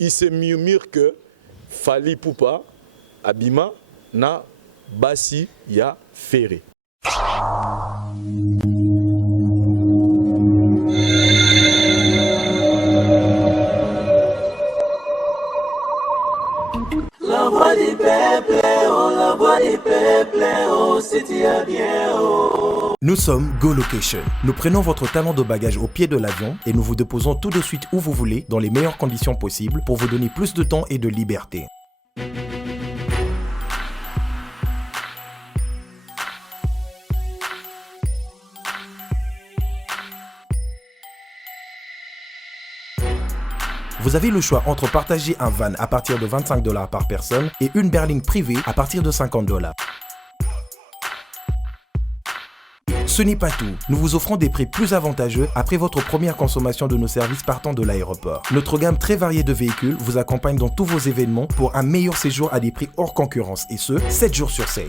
Il se murmure que Fally Ipupa abima na basi ya ferré. La voix du peuple, oh, la voix du peuple, oh, c'est bien, oh. Nous sommes Go Location. Nous prenons votre talent de bagage au pied de l'avion et nous vous déposons tout de suite où vous voulez, dans les meilleures conditions possibles, pour vous donner plus de temps et de liberté. Vous avez le choix entre partager un van à partir de 25 $ par personne et une berline privée à partir de 50 $. Ce n'est pas tout, nous vous offrons des prix plus avantageux après votre première consommation de nos services partant de l'aéroport. Notre gamme très variée de véhicules vous accompagne dans tous vos événements pour un meilleur séjour à des prix hors concurrence et ce, 7 jours sur 7.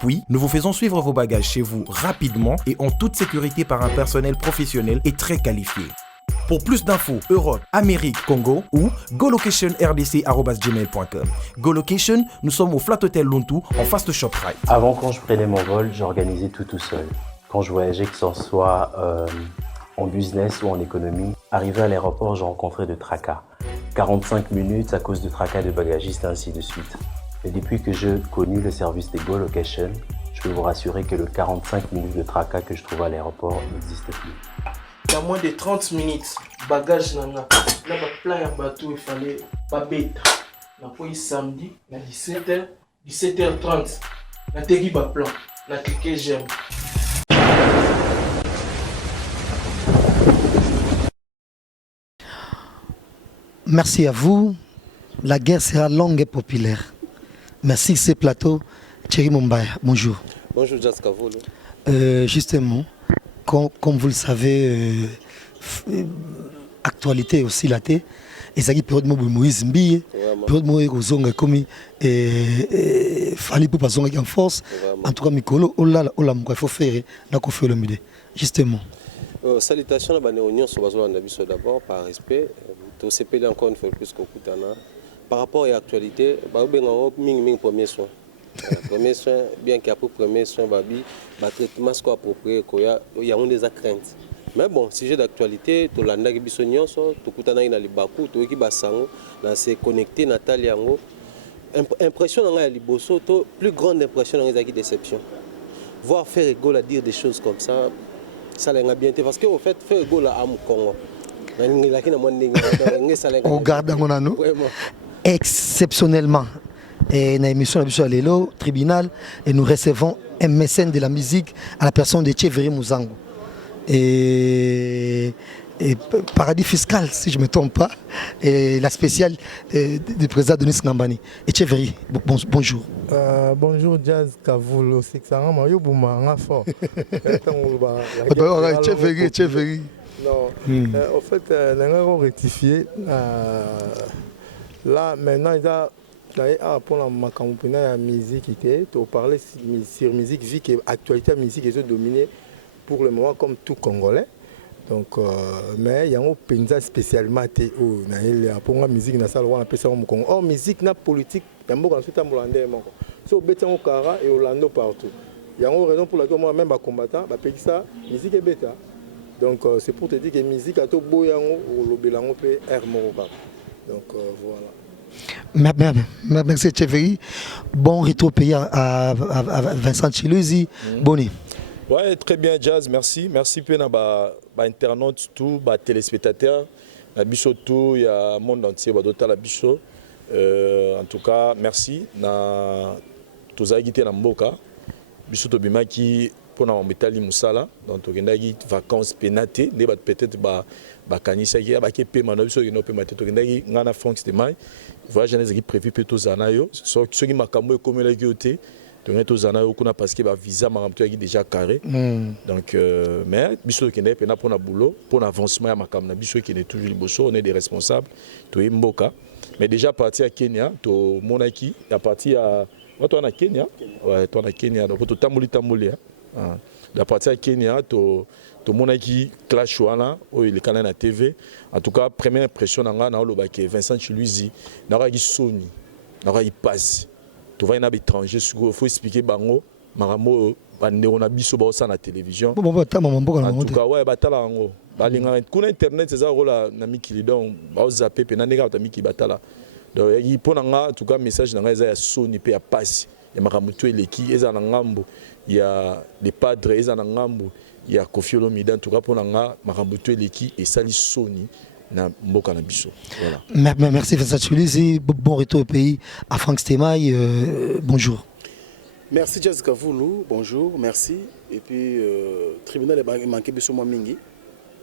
Puis, nous vous faisons suivre vos bagages chez vous rapidement et en toute sécurité par un personnel professionnel et très qualifié. Pour plus d'infos, Europe, Amérique, Congo ou golocationrdc@gmail.com. GoLocation, nous sommes au Flat Hotel Lontou en face de ShopRite. Avant, quand je prenais mon vol, j'organisais tout seul. Quand je voyageais, que ce soit en business ou en économie, arrivé à l'aéroport, je rencontrais de tracas. 45 minutes à cause de tracas de bagagistes et ainsi de suite. Et depuis que j'ai connu le service de GoLocation, je peux vous rassurer que le 45 minutes de tracas que je trouve à l'aéroport n'existe plus. Il y a moins de 30 minutes, bagage nana, là plein de bateau, il fallait pas bête. On a pris samedi, à 17h, 17h30, on a tegui ba plan, on a cliqué j'aime. Merci à vous. La guerre sera longue et populaire. Merci ce plateau. Thierry Mumbaya, bonjour. Bonjour Jazz Kavolo. Justement, comme vous le savez, actualité aussi la thé. Et ça qui peut être Moïse Mbi, peut être Moïse Zonga comme Fally Ipupa Zonga en force. En tout cas, Mikolo, Ola, il faut faire, n'a qu'au faire le midi. Justement. Salutations à Banéonion sur Bazola Nabiso d'abord, par respect. Tout ce pays encore une fois plus qu'au Koutana. Par rapport à l'actualité, Ming premier soin. Premier soin, bien qu'après premier soin, traitement approprié, il y a des craintes. Mais bon, sujet d'actualité, tout l'anda qui bisognon, tout Koutana ina libaku, tout qui basango, là c'est connecté Nathalie Yango. Impression dans la liboso, plus grande impression dans les déception. Voir faire Ego à dire des choses comme ça l'a bien été parce qu'au fait faire Ego à Congo. On garde dans nous. Exceptionnellement, et dans l'émission de Lélo, tribunal, et nous recevons un mécène de la musique à la personne de Thierry Mouzango. Et paradis fiscal, si je ne me trompe pas, et la spéciale du président Denis Ngambani. Et Thierry, bonjour. Bonjour Jazz Kavolo, c'est que ça m'a eu pour moi fort. Thierry. Non, en fait, on a rectifié. Là, maintenant, il y a pour la musique, on parlait sur musique, vu que l'actualité de la musique est dominée pour le moment comme tout Congolais. Donc, mais il y a un penza spécialement pour la musique, on appelle ça au Congo. Or, musique, la politique, il y a un peu de Hollandais. So, Bétan au Kara et Hollando partout. Il y a une raison pour laquelle moi-même, combattant, ça, musique est bêta. Donc, c'est pour te dire que la musique a tout beau ou l'obélango peut être mort. Donc voilà. Merci Thierry. Bon retour pays à Vincent Chiluzi. Bonnie. Ouais, très bien Jazz, merci. Merci pour les internautes, tous les téléspectateurs. La bicho tout, il y a le monde entier, la bicho. En tout cas, merci. Tous les gens qui sont Mboka. Bicho to bimaki pour na mbetali musala. Donc on a des vacances pénatées, peut-être bakanisa qui a pe manobiso qui no pe maté to kendaki ngana Franks de mai. Voyage est prévu pour tous anayo. Ceux qui makambo comme la guilloté. Donc tous anayo kuna parce que ba visa maramto qui déjà carré. Donc mais biso qui n'est pas pour na boulot, pour l'avancement ya makam na biso qui est toujours liboso, on est des responsables. To Mboka. Mais déjà parti à Kenya, to monaki, à partir à toi en Kenya. Ouais, toi en Kenya. Donc to tamuli. la partie à Kenya to mona qui clash wana o il est na TV. En tout cas première impression nanga na loba ke Vincent Chiluizi na ki Sony na ki passe. Tu vas na étranger faut expliquer bango maramo bandeko na biso ba sa na télévision. Bon batama mamboka na en tout cas ouais batala ngo. Balinga kuna internet c'est ça rola na mikili donc ba zapper pe na nega ta miki batala. Donc il pona nga en tout cas message na nga ya Sony pe ya passe. Ya makamutu eleki eza na ngambo ya les padres eza na ngambo ya Koffi Olomide en tout cas pona nga makamutu eleki et sali Sony na mboka na biso. Voilà. Merci Vincent Chiluizi, bon retour au pays à Franck Stemay, bonjour. Merci Jazz Kavoulou, bonjour, merci. Et puis tribunal est manqué biso moi mingi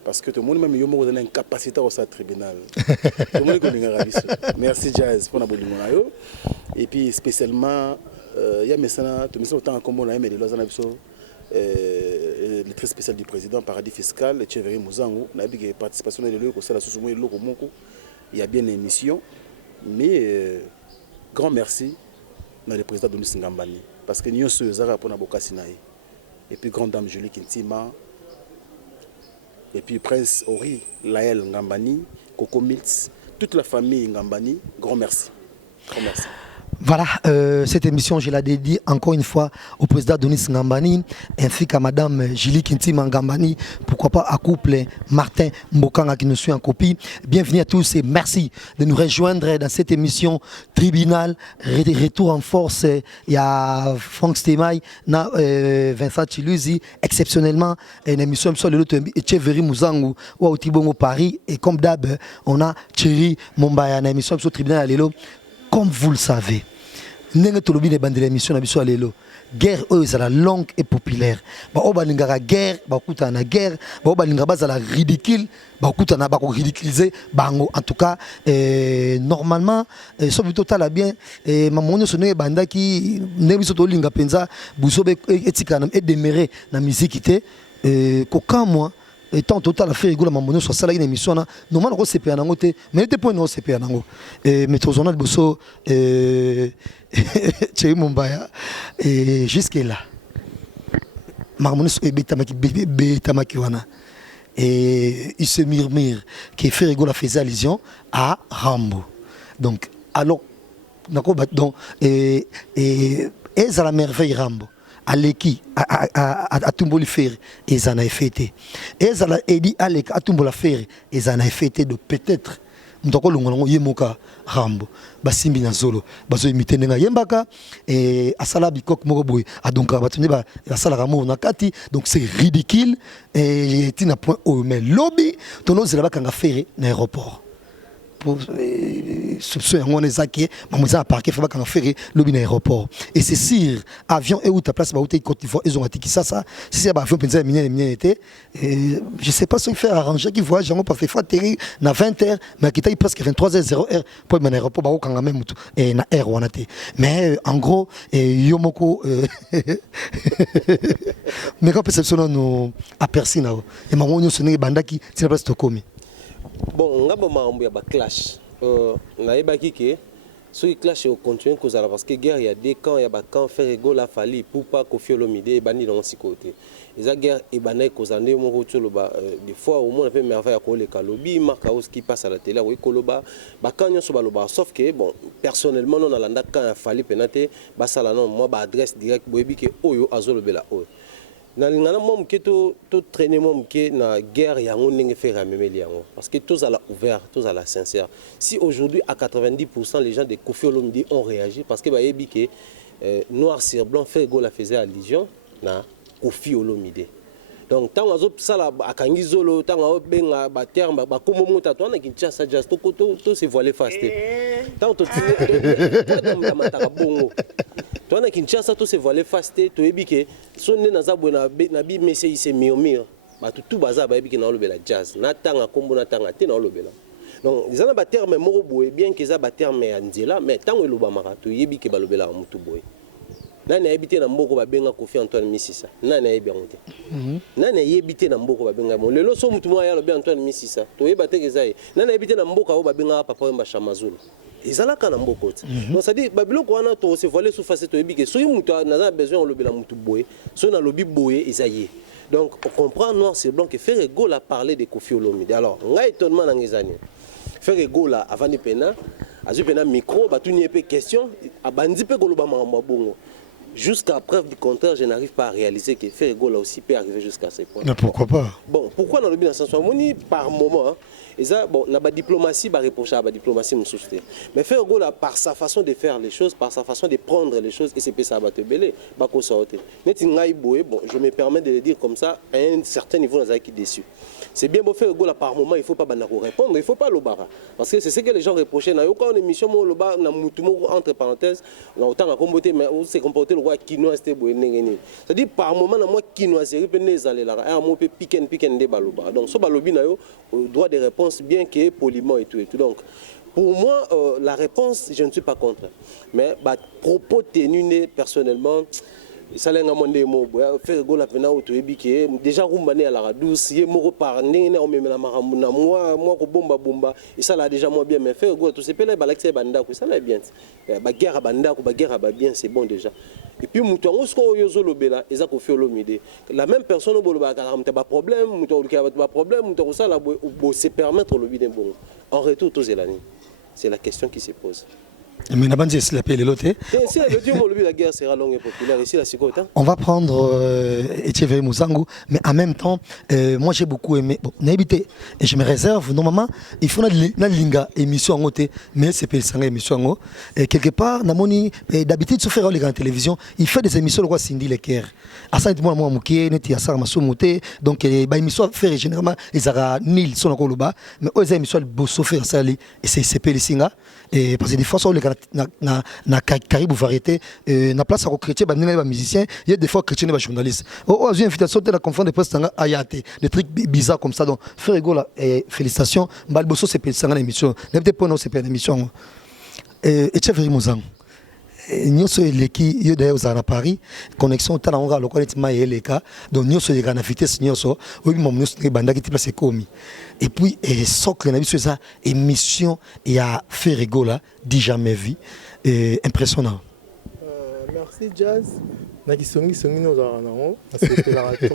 parce que tout le monde même yo mo une capacité au tribunal. Tout le monde connaît rabiso. Merci Jazz pour na bolingo na yo. Et puis spécialement il y a maintenant tout le temps comme on a aimé les lois na biso le très spécial du président paradis fiscal Thierry Mouzango na bi participation de l'eau ko sala susumo et loko moko. Il y a bien une émission mais grand merci dans le président Denis Ngambani parce que nous sommes là pour Nabokasi naï et puis grande dame Julie Kintima et puis prince Ori Laël Ngambani Coco Mills toute la famille Ngambani grand merci. Voilà, cette émission, je la dédie encore une fois au président Denis Ngambani, ainsi qu'à madame Julie Kintima Ngambani, pourquoi pas à couple Martin Mbokanga qui nous suit en copie. Bienvenue à tous et merci de nous rejoindre dans cette émission Tribunal, retour en force. Il y a Franck Stemay, Vincent Chiluizi, exceptionnellement, une émission sur le lot de Thierry Mouzango, ou au Tibongo Paris, et comme d'hab, on a Thierry Mombaya, une émission sur Tribunal Alelo. Comme vous le savez, ndenge tolobi ne bandela émission na biso alelo guerre est la longue et populaire ba obalingaka guerre ba kuta na guerre ba obalinga bazala ridicule ba kuta na ba ko ridiculiser bango en tout cas normalement sauf total bien mamonyo sonne bandaki ndenge biso tolinga penza busobe etika na demerer na musique té ko kamwa étant total à faire rigoler mamonyo sur ça là une émission là normalement on CPA nango té mais té point non CPA nango mais tozona de bosso Thierry Mombaya et jusque là mamonyo betamaki wana et il se murmure qui fait rigoler faisait allusion à Rambo donc alors nako donc et ça la merveille Rambo aleki a tumboli faire ezana fêté ezala edi aleki a tumbola faire ezana fêté de peut-être ndoko longo yemoka Rambo basimbi na zolo bazo imiter ndenga yembaka et asala bikok moko boy a donc batunde ba asala ramo na kati donc c'est ridicule et tina point au mais lobby tono zela bakanga faire na aéroport pour soupçon on est zaké mamuza a parqué fa bakanga faire lobby na aéroport et c'est sûr avion et où ta place ba où Côte d'Ivoire ils ont atiki ça si c'est ba avion penza mine était je sais pas si il fait arranger qui voyage on pas fait atterrir na 20h mais qui taille presque 23h0h pour mon aéroport ba okanga même tout et na air wana té mais en gros yomoko mais quand perception nous aperçu na et mamonyo sonné bandaki c'est place to komi. Bon, ngabo maambo ya ba clash. Naibaki ke so il clash au continue kozala parce que guerre il y a des camps, il y a ba camp faire ego la fali pour pas Koffi Olomide et bani dans ce côté. Les guerre et banay kozande mo rotolo ba des fois au moins un peu merveille ko le kalobi marka ce qui passe à la télé oui koloba ba kanyo so baloba sauf que bon personnellement non alanda quand fali penate ba sala non moi ba adresse direct boyebi ke oyo azolobela oyo. Na lingana mom ke to traîner mom ke na guerre yango ndenge faire amemeli yango parce que tous à la ouvert tous à la sincère si aujourd'hui à 90% les gens de Koffi Olomide ont réagi parce que ba yebi ke noir sur blanc fait go la faisait allusion na Koffi Olomide donc tant azo sala akangi zolo tant o benga ba terme ba komo mota to na Kinshasa just to se voiler face tant to to mataka bongo to na Kinshasa to se voiler face to yebi ke sonne na zabwe na bi message c'est miomir ba tout baza ba yebi ke na lobela jazz na tanga kombo na tanga te na lobela donc ils ont ba terme moko boye bien que ça ba terme ya nzela mais tant eloba maka to yebi ke ba lobela mutu boye nani ayebite na mboko babenga Koffi Antoine Misisa nani ayebi yango te nani ayebite na mboko babenga mo lelo so mutu moya lobi Antoine Misisa to yeba te kezaye nani ayebite na mboka o babenga papa Wemba Chamazulu ezalaka na mboko te donc ça dit babiloko wana to se voiler sous face to yebi ke so mutu na za besoin o lobela mutu boye so na lobi boye ezaye Donc on comprend noir c'est blanc que Ferrego a parlé de Koffi Olomide. Alors on a étonnement dans les années. Ferrego là avant de pena, azu pena micro, ba tout n'y pas question, abandi pe koloba mamba bongo. Jusqu'à preuve du contraire, je n'arrive pas à réaliser que Ferrego là aussi peut arriver jusqu'à ces points. Mais pourquoi pas? Bon, pourquoi dans le but dans ce par moment, hein, et ça, bon, la diplomatie va reprocher à la diplomatie me soucier. Mais Ferrego là, par sa façon de faire les choses, par sa façon de prendre les choses, et c'est ça va te belé, bah quoi ça mais bon, je me permets de le dire comme ça, à un certain niveau, on a qui déçu. C'est bien beau Ferrego là par moment, il faut pas répondre, il faut pas l'obara, parce que c'est ce que les gens reprochaient. N'a aucune émission moi l'oba, n'a moutumo entre parenthèses, n'a autant à comporter, mais on s'est comporté le roi quinoa c'était beau n'engeni. C'est-à-dire par moment na moi quinoa c'est repené aller là, un mot peut piquen des baloba. Donc ce balobi n'a eu droit de réponse bien que poliment et tout. Donc, pour moi, la réponse, je ne suis pas contre. Mais propos tenus personnellement, ça l'a demandé mo faire go la pena auto ebike déjà rumbane à la douce yé moko par ndenge on même la maramuna moi ko bomba et ça là déjà moi bien mais faire go tout c'est pele balaxé banda ko ça là bien ba guerre banda ko ba guerre ba bien c'est bon déjà et puis muto ngo sko yozo lobela eza ko fi olomide la même personne boloba ka ba problème muto ko ba problème muto ko ça là bo se permettre lobide bon en retour tous elani c'est la question qui se pose. Mais la paix les lotés. La guerre sera longue et populaire ici la Sikota. On va prendre Etcheverry Mouzango, mais en même temps, moi j'ai beaucoup aimé. Bon, n'habité et je me réserve. Normalement, il faut une linga émission en côté, mais c'est pas le émission en et quelque part, namoni d'habitude se faire les grandes télévisions, il fait des émissions le roi Cindy Lecker. À ça moi mouké, neti asar masumuté, donc bah émission faire généralement ils aura nil son encore là-bas, mais aux émissions bosso faire ça et c'est pas les singa et parce que des fois sur les na caribou variété na place à chrétien ba nina ba musicien il y a des fois chrétien ba journaliste oh j'ai invitation de la conférence de presse tanga ayate des trucs bizarres comme ça donc Ferrego là félicitations balboso c'est pas ça l'émission n'était pas non c'est pas l'émission et Etcheverry Mouzango nyonso eleki yo d'ailleurs aux à Paris connexion tala on ga le connaître maeleka donc nyonso les grandes vitesse nyonso oui mon nyonso banda qui place komi et puis socle na biso ça émission et à Ferrego là dit jamais vu impressionnant. Merci Jazz. Na kisongi no za nango c'était la raton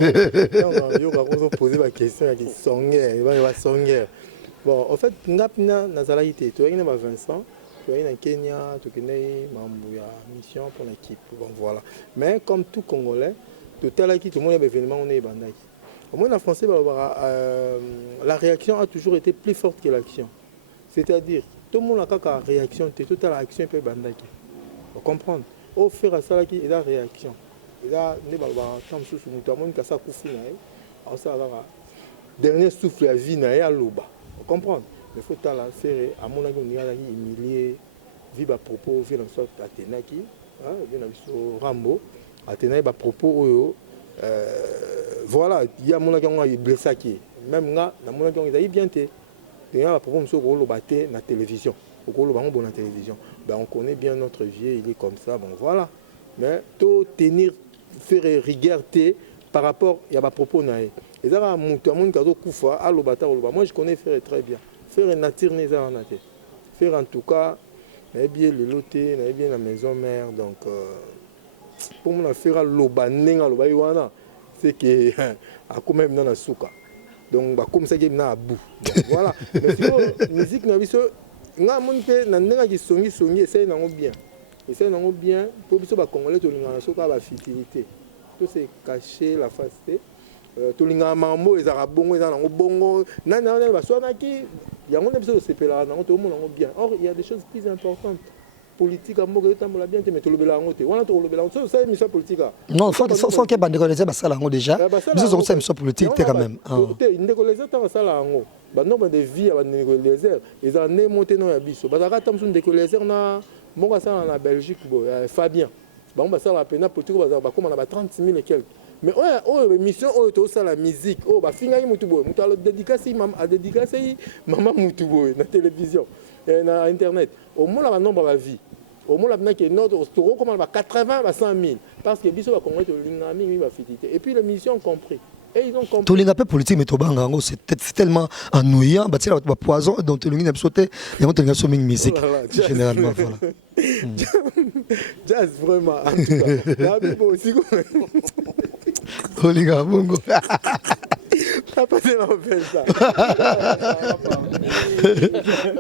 yo ka ko poser la question ya kisongi ba songi bon en fait ngapna nazalaité to ina ba Vincent en Kenya, tout mission pour l'équipe. Bon, voilà. Mais comme tout Congolais, tout le monde a événement, on est bandaki. Au moins en français, la réaction a toujours été plus forte que l'action. C'est-à-dire, tout le monde a une réaction, toute la réaction peut bandaki. Vous comprenez? Au fur et à mesure, il y a une réaction. Il y a dernier souffle à vie, vous comprenez? Il faut faire à mon avis, on a humilié, vivre à propos, vivre en sorte Athénaki, Rambo, Athéna, à propos, voilà, il y a mon avis, on a blessé qui même là, mon avis, on a bien été. Il y a à propos de la télévision, la télévision. On connaît bien notre vieux, il est comme ça, bon voilà. Mais tout tenir, faire rigueur par rapport, il y a à propos de et ça, moi je connais faire très bien. Faire une nature faire en tout cas bien le loté bien la maison mère donc pour moi faire lobanenga lobaïwana c'est que à quand même dans la souka donc bah comme ça qui na bout voilà mais sinon musique na biso nga mon pe na nenga ki songi essaye nango bien pour biso ba congolais to linga na souka ba fitilité tout c'est cacher la face tolinga mambo ezaka bongo ezana ngo bongo nana baswanaki yango na biso sepela nango to mona ngo bien or il y a des choses plus importantes politique amoko etambola bien te mais tolobela ngo te wana tolobela ngo ça émission politique non faut que bande connaître basala ngo déjà biso ça émission politique te quand même ndeko les autres basala ngo ba nombre de vie ba ndeko les airs ezana ne monter non ya biso bazaka tamsu ndeko les airs na moko ça na Belgique bo Fabien ba on basala pena politique ba comme on a 30 000 et quelques. Mais ouais, mission c'est la musique. Oh, bah finga mutubo, mutalo dédicacé maman mutubo na télévision et na internet. Au moins la nombre la vie. Au moins la que notre toro comme 80 à 100 000 parce que biso va congolais to lingami mi va fitité. Et puis les missions ont compris. Et ils ont compris. Tout l'ingapé politique mais to banga c'est tellement ennuyant, bah tu la poison donc tout l'ingapé sauter et on te sur musique généralement voilà. Jazz vraiment en tout cas. Là aussi Olinga bongo. Papa c'est on fait ça.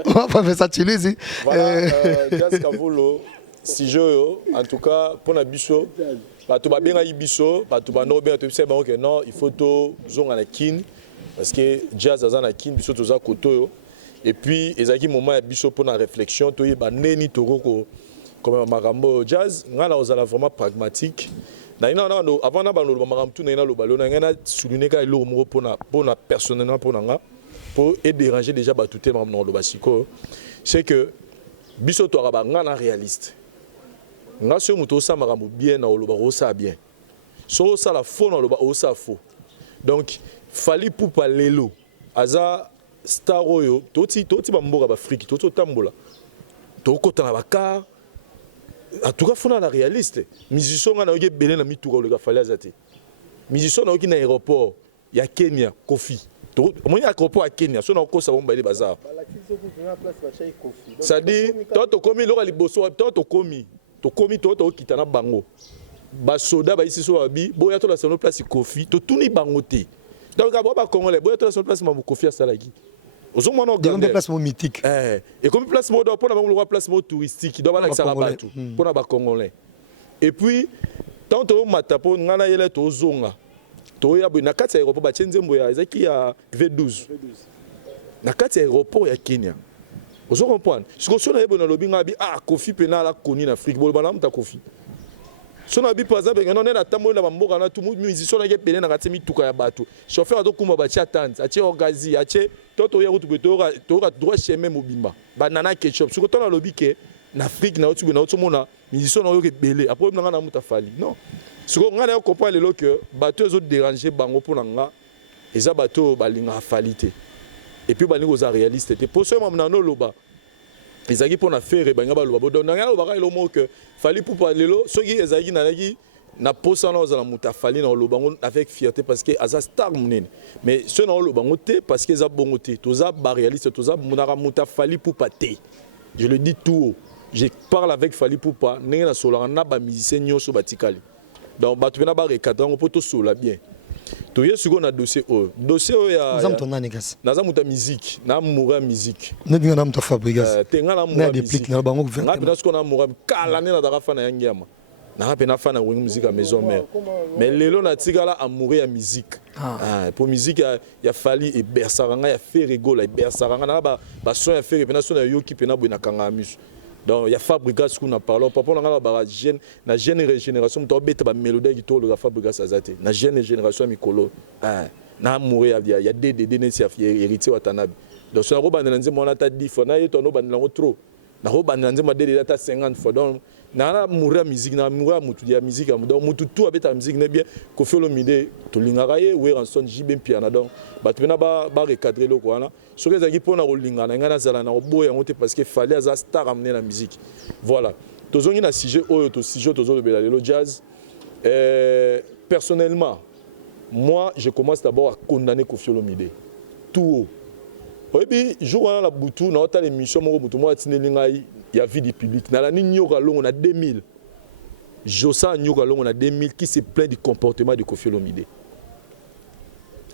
On va pas faire ça chez lui. Voilà, Jazz Kavolo, si je, en tout cas, pour la bicho, tu vas bien à Ibiso, tu vas bien à Tupse, non, il faut tout zone à la kin, parce que Jazz a la kin, bicho tout ça koto. Et puis, il y a un moment à bicho pour la réflexion, tu vas neni toro comme Marambo Jazz, on a vraiment pragmatique. Non, avant de marambo tout na lo ballon, on a souligné que le mot pour na personnellement pour déranger déjà tout le monde dans le basico, c'est que biso to araba ngana réaliste. Nga so muto sa marambo bien na lo ba ça bien. So ça la faux na lo ba ça faux. Donc fali pour parler lo. Aza star oyo toti ba mboka ba friki toto tambola. To kota na baka. En tout cas, il faut être réaliste. Musicien, on a eu belé na mituka le gafale azate. Musicien, on a eu na aéroport, il y a Kenya, Kofi. On a un aéroport à Kenya, so na ko sa bomba le bazar. Ça dit, toi to komi lo liboso, toi to komi to kitana bango. Ba soda ba ici so abi, boya to la seule place Kofi, to tuni bangote. Donc ba congolais, boya to la seule place ma Kofi à Salagi. Des déplacements mythiques. Et comme placement pour avoir un placement touristique, il doit avoir l'accès pour les Congolais. Et puis, tant que matapo ngana yele to zonga. To ya na kati aéroport ba tshenzembo ya ezaki ya V12. Na kati aéroport ya Kenya. Vous comprenez? Ce que sona yebo na lobi ngabi Kofi pena la koni na Afrique bol bana mta Kofi. Sona bi par exemple ngana na tambo na bamboka na tout musicien na pele na kati mituka ya bato. Chauffeur do kumba ba tchatante, atie orgazi, atie toto ya kutu tora droit chemin mobimba. Banana ketchup. Ce que ton na lobi ke na Afrique na otu na otu mona musicien na yo ke belé. Après ngana na muta fali. Non. Ce que ngana yo comprendre le que bato ezo déranger bango pour nga eza bato balinga falite. Et puis balingo za réaliste. Et pour ce moment na no loba. Ezaki pour na faire banga ba loba. Donc ngana loba ka lo mo que fali pour parler lo soki ezaki na lagi na posa na ozala mutafali na lobango avec fierté parce que aza star munene mais ce na lobango te parce que za bongote toza ba réaliste toza munara mutafali pour paté je le dis tout haut. Je parle avec Fali Poupa ndenge na sola na ba musicien nyoso batikali donc batu na ba recadrer on peut to sola bien to yesuko na dossier ya naza muta musique na moura musique ne bien na muta Fabrigas tenga na moura musique na bango gouvernement na ko na moura kala ne na daga fana yangiama na pena fana wing musique à maison mère mais lelo na tigala amoureux ya musique pour musique ya Fali et bersaranga ya faire rigolo et bersaranga na ba son ya faire pena son ya yoki pena boina kanga amus donc il y a Fabrigas qu'on a parlé papa on a ba jeune na jeune génération to beta ba mélodie qui to le Fabrigas azate na jeune génération mikolo na amoureux ya DDD ne sia héritier watanabi donc so na ko banda nze mona ta 10 fois na yeto no banda ngo trop na ko banda nze ma DDD ta 50 fois donc na mourir musique na mourir mutu ya musique donc mutu tout avec ta musique ne bien ko fait le mide to lingara ye we ranson jibem piano donc batu na ba recadrer le ko wana so que zaki pona ko lingana ngana zala na boya ngote parce que fallait aza star amener la musique voilà tozongi na sujet oyo to sujet tozo le belalo jazz personnellement moi je commence d'abord à condamner Koffi Olomide tout haut puis jour la butu na ota l'émission moko butu moi tineli ngai ya vie du public na la nyoka longo na 2000 Josa nyoka longo na 2000 qui se plaint du comportement de Koffi Olomide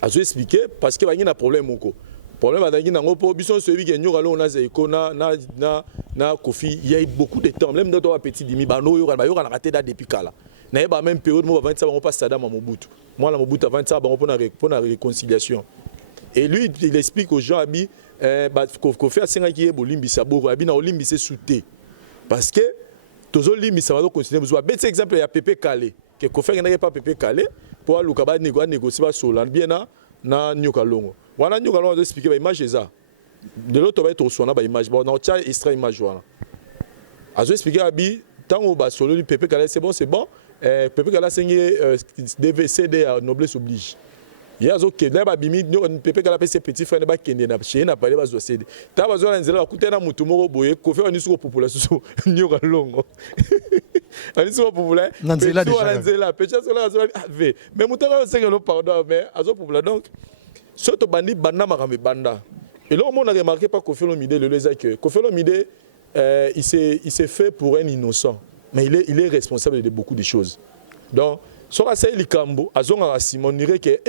azo expliquer parce que ba ngina problème moko problème adangi nango po bison celui qui nyoka longo na zeko na Koffi il y a eu beaucoup de temps même dans petit dimi ba no yo ba yo na raté da depuis kala na ba même période mo 20 ça ba pas Saddam Mobutu moi la Mobutu 20 ça ba pour na réconciliation et lui il explique aux gens abi Koffi a senga qui est bolimbisa boko abi na olimbisa souté parce que tozo limbisa va continuer besoin bête exemple ya Pepe Kale que Koffi n'a pas Pepe Kale pour aluka ba négocier ba sola bien na nyoka longo wana nyoka longo expliquer ba image ça de l'autre va être sur na ba image bon na tia extrait image wana azo expliquer abi tango ba solo Pepe Kale c'est bon Pepe Kale sengi DVCD à noblesse oblige yazo ke na ba bimi Pepe Kale pe ses petits frères ba kende na chez na parler ba zo cede ta ba zo na nzela ku tena mutu moko boye Koffi ani suko population nyoka longo ani suko population na nzela déjà nzela pecha so la zo ave mais mutu ka se que no pardon mais azo population donc surtout bandi banda makambe banda et là on a remarqué pas Koffi Olomide le les que Koffi Olomide il s'est fait pour un innocent mais il est responsable de beaucoup de choses donc Sur la scène likambo azonga Simon dirait que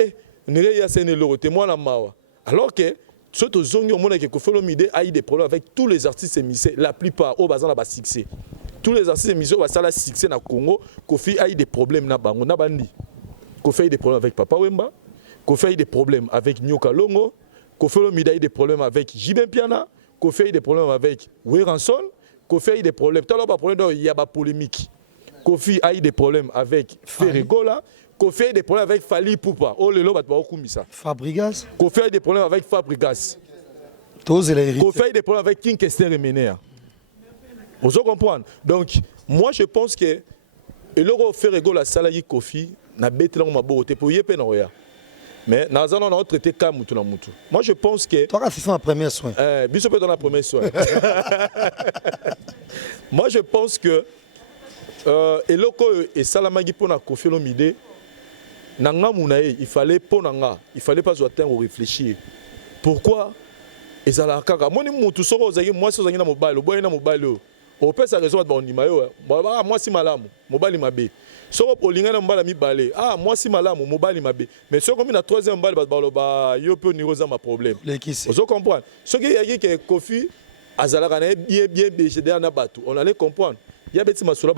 on dirait ya scène le témoin la mawa. Alors que surtout zongi au monde que Koffi Olomide a eu des problèmes avec tous les artistes émissés, la plupart au bazan la succès. Tous les artistes émissés au bazan la succès na Congo, Koffi a eu des problèmes na bango na bandi. Koffi a eu des problèmes avec Papa Wemba, Koffi a eu des problèmes avec Nyoka Longo, Koffi Olomide a eu des problèmes avec Jibin Piana, Koffi a eu des problèmes avec Weranson, Koffi a eu des problèmes. Tout le problème il y a pas polémique. Koffi a eu des problèmes avec Ferregola. Koffi a eu des problèmes avec Fali Poupa. Oh, le lot, Fabregas. Koffi a eu des problèmes avec Fabregas. Koffi a eu des problèmes avec King Kester et Menea. Vous comprenez? Donc, moi, je pense que le Ferregola, Salayi Koffi, n'a bête dans ma beauté pour y aller. Mais nous avons traité comme Moutou. Moi, je pense que. Toi, c'est un premier soin. Bissot peut dans la première soin. Moi, je pense que. Et loko et salamagi pour na Koffi Olomide nanga munae il fallait pas attendre réfléchir pourquoi ezala kaka moni mutu soko ozaki moi sozaki na mobile boye na mobile o pesa raison ba ondima yo ba moi si malamu mobile mabe soko olinga na mbala mibale moi si malamu mobile mabe mais soko mi na troisième mbala ba yo pe niroza ma problème vous comprendre ce qui yaki que Koffi azala kana bien décédé na bato on allait comprendre. Il y a des gens qui sont là,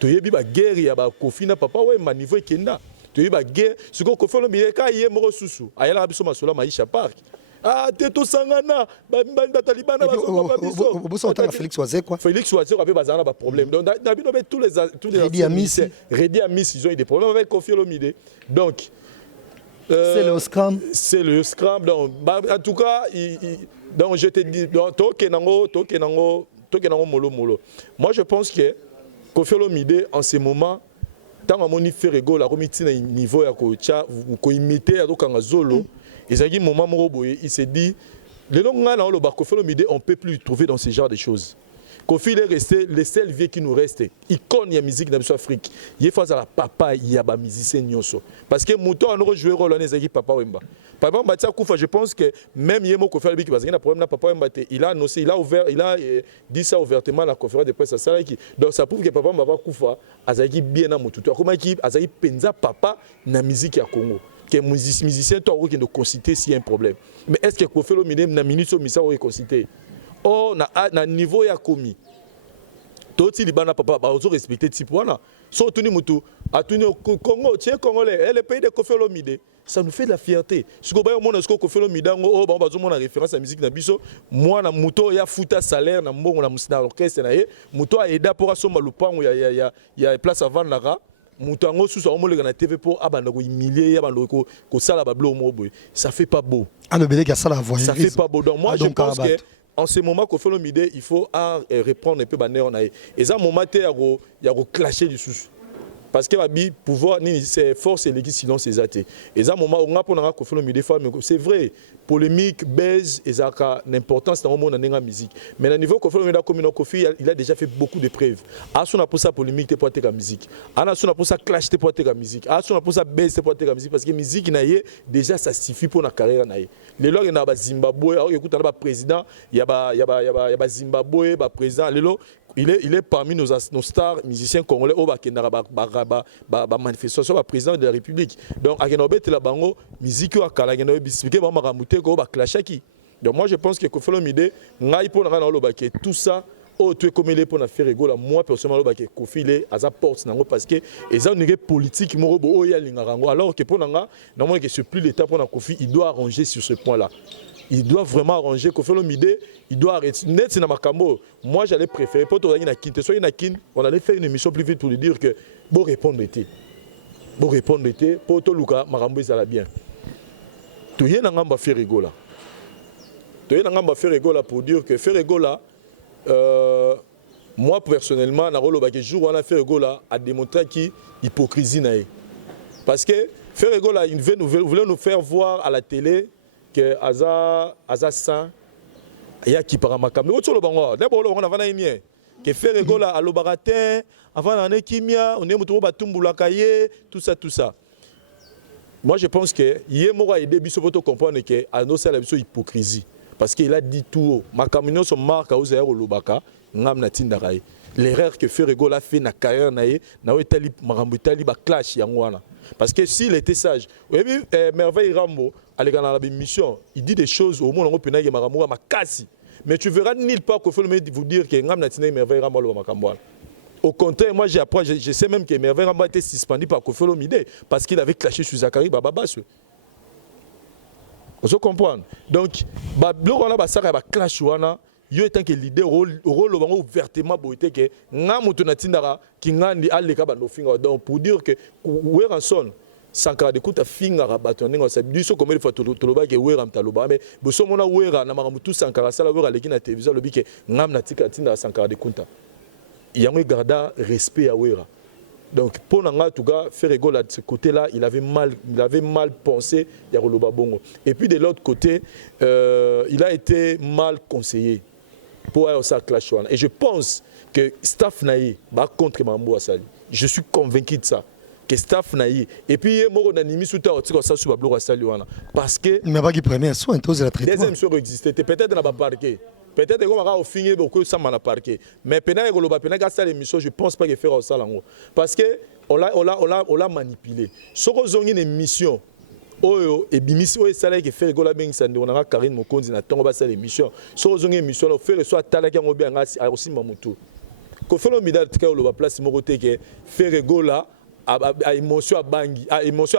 tu as des guerres, il y a des Koffi na papa, ouais, ma niveau est kenda. Tu as des guerres, ce que Koffi Olomide quand il est mort sous, il y a des gens qui sont là, Maïcha Park. Teto Sangana, Taliban, Félix Oazé quoi. Félix Oazé avait des problèmes. Donc, tous les Redi Amis, ils ont eu des problèmes avec Koffi Olomide. Donc, c'est le scrum. C'est le scrum. Donc, en tout cas, donc je te dis, Tokenango. Moi, je pense que Koffi Olomide, en ce moment, tant que Ferrego, la remise à niveau, imiter à Zolo, il s'est dit, Koffi Olomide, on ne peut plus le trouver dans ce genre de choses. Koffi est resté le seul vieux qui nous reste. Icône de la musique dans l'Afrique. Il est face à la papa, il y a des musiciens. Parce que Mouton a joué rôle dans les Papa Wemba. Papa Wemba, je pense que même il y a Koffi Olomide qui a un problème Papa Wemba. Il a annoncé, il a dit ça ouvertement à la conférence de presse à Salaki. Donc ça prouve que Papa Wemba Koufa a bien à Mouton. Comment il a penza papa dans la musique à Congo. Que les musiciens qui ont consulté s'il y a un problème. Mais est-ce que Koffi Olomide na minute au misa ou consulté? Oh, na niveau ya komi. Toti libana papa ba ozo respecter type wana. So tuni mutu atuni Congo, tiens congolais, le pays de Koffi Olomide. Ça nous fait de la fierté. Ce que ba yo mona ce Koffi Olomide ngo ba bazo mona référence à musique na biso, moi na muto ya futa salaire na mbongo na musina orchestre na ye, muto a aida pour asomba lupango ya place avant nara. Mutango sous sa homologue na TV pour abanda ko humilier abanda ko sala ba blo mo boy. Ça fait pas beau. Le bébé qui a ça la voix. Ça fait pas beau. Donc moi je pense que en ce moment Koffi Olomide, il faut reprendre un peu banner en aïe. Et ça moment il y a clasher du sous. Parce que le pouvoir c'est force et l'équipe silence c'est athée. Et ça moment on a pour na Koffi Olomide c'est vrai polémique baise et ça a l'importance dans le monde dans la musique. Mais au niveau Koffi Olomide comme Koffi il a déjà fait beaucoup de preuves. À son pour ça polémique pour la musique. À son pour ça clash pour la musique. À son pour ça baise pour la musique parce que musique naie déjà ça suffit pour la carrière naie. Les lois il y a Zimbabwe, écoute le président, il y a Zimbabwe, le président il est parmi nos stars musiciens congolais au manifestation au président de la République. Donc à Genobet la bango musique à kala Genobet expliquer ba maramute ko ba clashaki. Donc moi je pense que Koffi Olomide ngai pour na lo ba que tout ça tu es comme il est pour faire rigoler moi personnellement ba que Koffi est à sa porte nango parce que et ça une politique morobo ya lingarango alors que pour nanga normalement que c'est plus l'état pour na Koffi il doit arranger sur ce point là. Il doit vraiment arranger Koffi Olomide, il doit arrêter. Net c'est na makambo. Moi j'allais préférer pour toi na kin, soit na kin, on allait faire une émission plus vite pour lui dire que bon répondre était. Bon répondre était pour toi Luka makambo ça va bien. Tu y na ngamba faire rigoler. Tu y na ngamba faire rigoler pour dire que faire rigoler moi personnellement na rolo ba que jour on a fait rigoler a démontré qui hypocrisie naé. Parce que faire rigoler il voulait nous faire voir à la télé que Aza Saint il y a qui par makambo autre le bango d'abord on a vana imien que faire rigoler à l'obaratin avant l'année kimia on est mutuo batumbula kaye tout ça moi je pense que yé mora aider biso pour comprendre que annonce la biso hypocrisie parce qu'il a dit tout makamino son marque à oser au lobaka ngam na tindarai l'erreur que Ferrego a fait na carrière nae na etali makambo etali ba clash yango wana. Parce que s'il était sage, Merveille Rambo allait dans la mission, il dit des choses au monde on peut naïe makambo ma kasi. Mais tu verras nulle part que Ferrego vous dire que ngam natine Merveille Rambo lo makambo. Au contraire, moi je sais même que Merveille Rambo a été suspendu par Kofelo Mide parce qu'il avait clashé sur Zachary Bababasso. Vous comprenez? Donc, on a clash wana, yo étant que leader rôle ouvertement boité que ngamutu natindara ki ngandi aleka bando finga donc pour dire que Weranson Sankara de kuta finga rabato ningo sa biso comme il faut toloba que Weram taloba mais boso mona Wera na maramutu Sankara sala Wera leki na télévision lobi que ngam natika tinda Sankara de kuta yango garda respect à Wera. Donc pour Nanga Touga, Ferrego de ce côté-là, il avait mal pensé Yaroloba Bongo. Et puis de l'autre côté, il a été mal conseillé pour aller au clash. Et je pense que staff naïe va contre Mambo Asali. Je suis convaincu de ça. Que staff naïe. Et puis il y a moro nanimi souta otiko sa sur Bablo Asali wana. Parce que mais pas qui prenait soin de la traitement. Deuxième soin existait. Peut-être dans la parquet. Peut-être qu'on va finir beaucoup ça m'a parqué. Mais pendant que l'émission, je ne pense pas qu'il faire ça parce que on l'a manipulé. Si on a une émission, et bimisi o esala ke faire gola beng sande on a Karine Mokonzi na tongo ba sa l'émission. Si on a une émission, on fait soit talaki ngo bien ngasi a aussi mamutu. Ko felo midal tika o lo place mo côté que faire gola a émotion a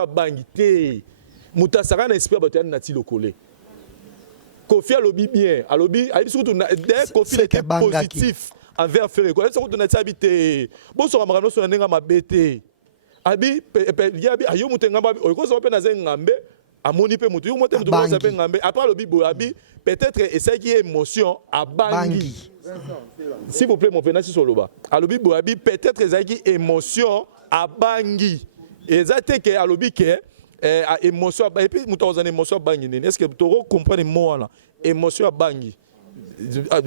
bangi te. Muta sara na esprit ba na ti lokole. Kofi a lobby bien, a lobby, a surtout dès Kofi était positif envers Ferrego. Elle surtout na habité. Bon so ramano so nenga mabete. Abi yabi ayo mutenga ba ko so pe na zengambe amoni pe mutu yo mote mutu ko so pe ngambe après lobby bo abi peut-être essayer qui émotion à bangi. S'il vous plaît mon pena si soloba. A lobby bo abi peut-être essayer qui émotion à bangi. Et ça te que a lobby que émotion et puis mutu aux émotion bangi. Est-ce que tu comprends les mots là? Émotion à bangi.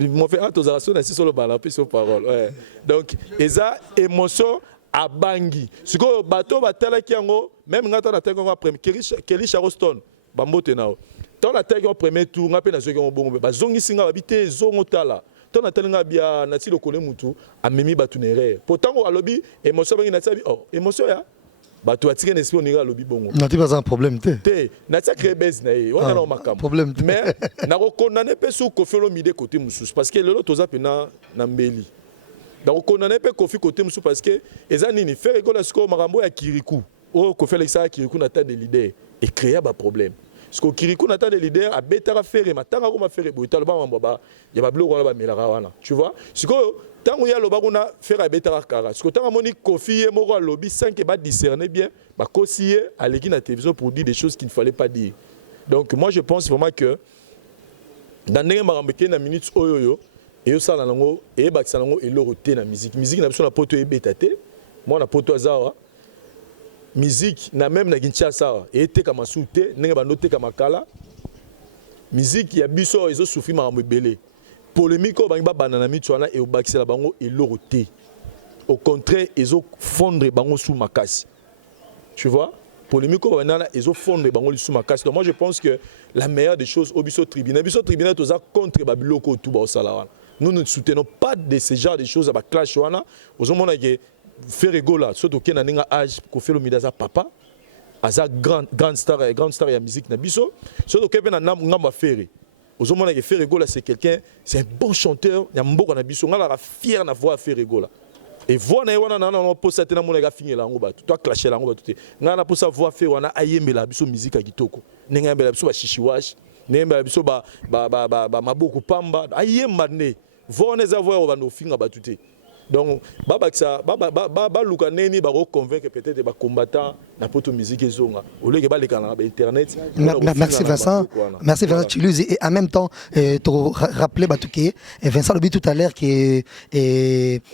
Mon frère tous à sonner si soloba la puis sur parole. Ouais. Donc et ça émotion à bangi. Ce que bateau batela qui yango même ngata na tengo après Kelly Charleston bambote nao. Tant la tengo premier tour ngape na zoko bongo ba zongi singa babité zongo tala. Tant na tenga bia na ti lokole mutu amemi batunere. Pourtant au lobby émotion bangi na tsabi oh émotion ya bato atike n'esprit on ira lobby bongo. Na ti pas un problème te. Te na tsa créer base na on a na makam. Problème mais na ko condamner pe sou ko felo mide côté mususu parce que lelo toza pena na mbeli. Donc on a pas Kofi côté musu parce que ezanini faire école score marambo ya Kirikou. Oh Kofi Alexa Kirikou na tête de leader et créer ba problème. Parce que Kirikou na tête de leader a betara faire matanga ko ma faire boita lo ba mamba ya ba bloko ba melara wana. Tu vois? Ce que tango ya lo ba kuna faire a betara kara. Ce que tango moni Kofi e moko lobby sans que ba discerner bien, ba conseiller à l'équipe na télévision pour dire des choses qu'il ne fallait pas dire. Donc moi je pense vraiment que dans les marambo na minutes oyoyo et au salon nango et baksanango et l'oroté na musique na biso na poto ebetate moi na poto azawa musique na même na Kinshasa et te kama soute ndenge banote kama kala musique ya biso ezo souffrir makambo ebele polémique o bangi ba banana mitwana et obakisela bango et l'oroté au contraire ezo fondre bango sous makasi tu vois polémique o banana ezo fondre bango sous makasi donc moi je pense que la meilleure des choses au biso tribunal toza contre babiloko tout ba osala. Nous ne soutenons pas de ce genre de choses à la clash. Aux hommes qui Ferrego là, surtout qui n'a pas âge pour faire le midaza papa, à grande star de la musique na biso, surtout qui n'a pas fait. Aux hommes qui Ferrego là, c'est quelqu'un, c'est un bon chanteur, il y a un bon biso, on a fier na voix Ferrego là. Et voix na wana na na pour ça tena mon gars finir là on va tout clasher là on va tout. Na pour ça voix faire wana ayembe la biso musique à kitoko. Nenga la biso ba shishiwash. Nemba biso ba maboko pamba ayemba ne voneza voya ba no finga batute donc baba luka neni ba convaincre peut-être ba combattant na poto musique ezonga au lieu que ba lekana ba internet. Merci Vincent. Merci Vincent Toulouse et en même temps te rappeler batuké et Vincent le dit tout à l'heure qui fait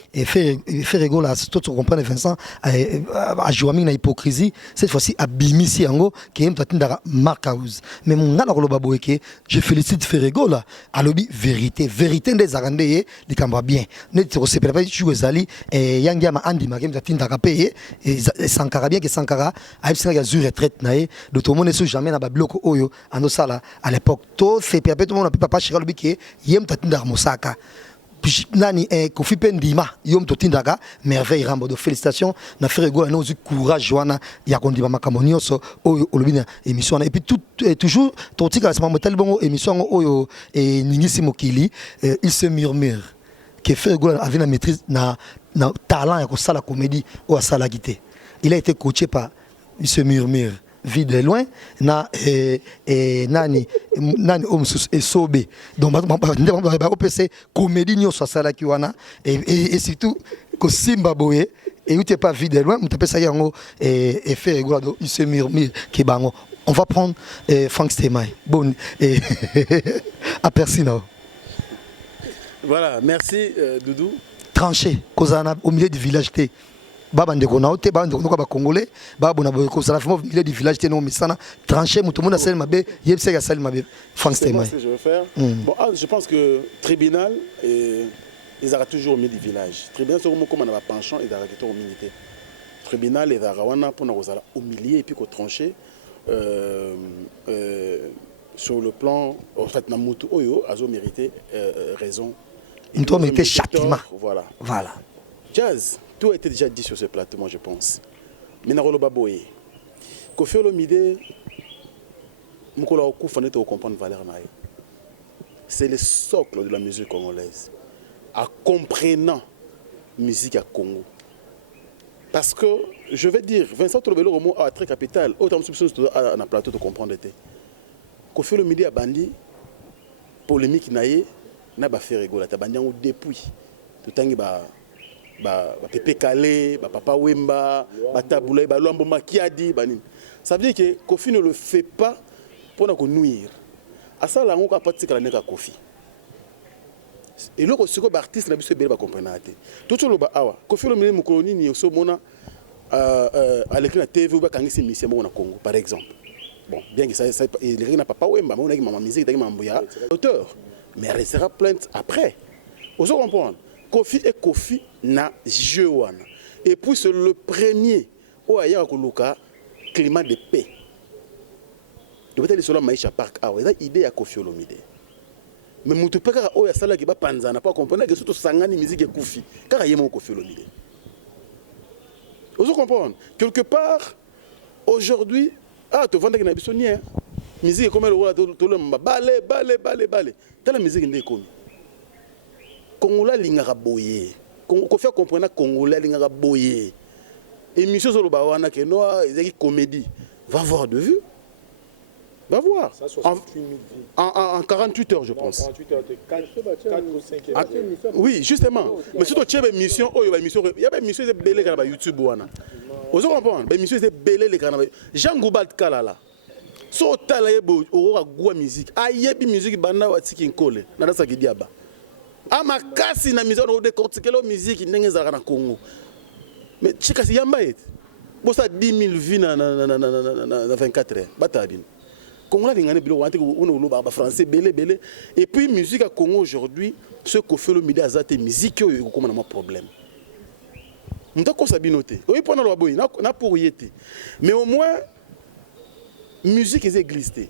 rigolo là tout tu comprends Vincent a joué na hypocrisie cette fois-ci à bimisi yango qui aime tatindara Markhouse mais mon ngala ko loba boyeke je félicite Ferrego là à lobby vérité des arandé les cambra bien ne te recevez pas Zali et Yangiama Andi Magem Zatindaka payé et Sankara bien que Sankara a eu une retraite naé de tout le monde ne sont jamais dans le bloc Oyo à nos salles à l'époque tout c'est perpétuellement on ne peut pas chercher le biquet Yem Tatindar Mosaka nani Kofi Pendima yom totindaka merveille rambo félicitations na frère go na ozu courage wana ya kondima makambo nyonso oyo olobina émission et puis toujours totika sama motel bongo émission oyo ningisi mokili il se murmure que frère go avait la maîtrise na talent ya ko sala comédie ou à sala guité il a été coaché par il se murmure vie de loin na nani omsus et sobe donc ba opc comédie nyonso sala ki wana et surtout ko simba boye et où t'es pas vie de loin m'tapé ça yango et faire rigolo il se murmure ki bango on va prendre Frank Stemai bon et aperçu non voilà merci Doudou tranché kozana au milieu du village té baba ndeko na ote baba ndeko ba congolais baba na ko sala famo milieu du village té no misana tranché mutu mona sel mabe yebse ga sel mabe France Témoin je vais faire bon je pense que tribunal ils aura toujours au milieu du village tribunal c'est comme on a penchant et aura toujours au milieu tribunal et aura wana pour na kozala au milieu et puis ko trancher sur le plan en fait na mutu oyo azo mérité raison il doit mériter châtiment voilà Jazz, tout a été déjà dit sur ce plateau, moi je pense. Mais na roloba boye. Kofi Olomide, mukola okufa neto comprendre valeur na. C'est le socle de la musique congolaise. En comprenant musique à Congo. Parce que je vais dire Vincent Tolobelo Romo a très capital, autant soupçonne na plateau de comprendre été. Kofi Olomide a bandi polémique naie na ba faire rigola ta bandi en depuis. Tout tangi ba Pepe Kale, Papa Wemba, Taboulay, Luambo Makiadi, ça veut dire que Kofi ne le fait pas pour nous nuire. À ça, là, on a parti de la Kofi. Et là, ce que l'artiste n'a pas bien compris. Tout le monde a Kofi le milieu Mokoloni ni au mona à l'écran de TV ou quand il mission au Congo, par exemple. Bon, bien que ça, il n'a pas Wemba, mais on a ma musique, il y a auteur. Mais elle sera plainte après. Vous comprenez? Kofi et Kofi na Jewana. Et puis c'est le premier où il y a un climat de paix. Tu peux aller sur la Maïcha Park. Ah ouais, c'est l'idée à Kofi Olomide. Mais mon tout père oh ya sala qui va panza n'a pas compris que surtout sangani musique et Kofi. Car il y a mon Kofi Olomide. Vous comprenez? Quelque part aujourd'hui tu vois que na bisonnier musique comme le roi tout le monde balé. Telle musique n'est comme Congolais lingara boye. Kofi comprendre Congolais lingara boye. Émission sur le bawana que no ezaki comédie. Va voir de vue. Va voir. En 48 heures je pense. 48 heures, 4 ou 5 oui, justement. Mais surtout tu as une émission, il y a une émission de belé sur YouTube wana. Vous comprenez? Une émission de belé les canaux. Jean Goubal Kalala. So talayebo ora gwa musique. Ayebi musique banda watiki nkole. Na ça qui diaba. Amakasi na musique on décortiquer la musique ndenge za na Congo. Mais chika si yamba et. Bossa 10 000 vues na 24 heures. Batabine. Congolais lingane bilo wanti on ba français belé et puis musique à Congo aujourd'hui ce qu'on fait le midi azate musique yo comme na problème. M'tako sabinoté. Oui pour na lo boy na pour yete. Mais au moins musique est glissée.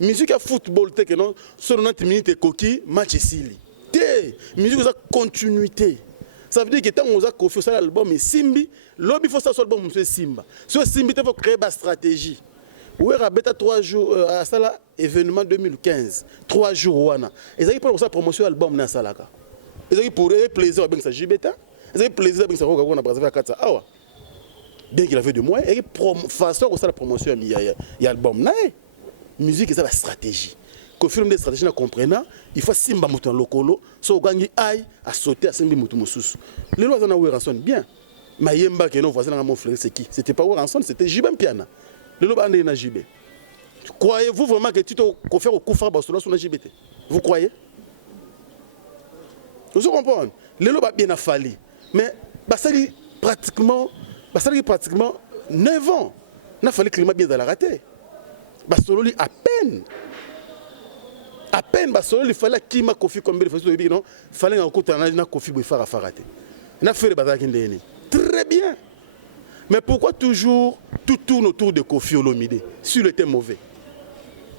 Musique à football te que non sur 90 minutes coquille match sili. Té musique ça continuité. Ça veut dire que tant on a confié ça l'album et Simbi, l'objet faut ça sur l'album monsieur Simba. Sur Simbi il faut créer une stratégie. Oui, Rabeta 3 jours à ça événement 2015, 3 jours wana. Ils avaient pour ça promotion album na salaka. Ils avaient pour plaisir avec ça JBeta. Ils avaient plaisir avec ça on a brazzaville 4 awa. Bien qu'il avait de moins et façon ça la promotion il y a album na musique ça la stratégie. Qu'on film des stratégies na comprenant, il faut simba mutu lokolo, so gangi ai à sauter à simbi mutu mususu. Les lois na Weranson bien. Mayemba que non voisin na mon frère c'est qui? C'était pas Weranson, c'était Jibem Piana. Le lobe na JB. Croyez-vous vraiment que tu te faire au Koufra Bastola sur la JBT? Vous croyez? Vous comprenez? Le lobe a bien fallu. Mais Bassali pratiquement 9 ans. Il a fallu que le climat bien dans la raté. Bastololi à peine. À peine Bastololi il fallait qu'il m'a confié comme il fallait non, il fallait un coup de confié pour faire raté. Il a fait le bazar qui est très bien. Mais pourquoi toujours tout tourne autour de Kofi Olomide sur le thème mauvais?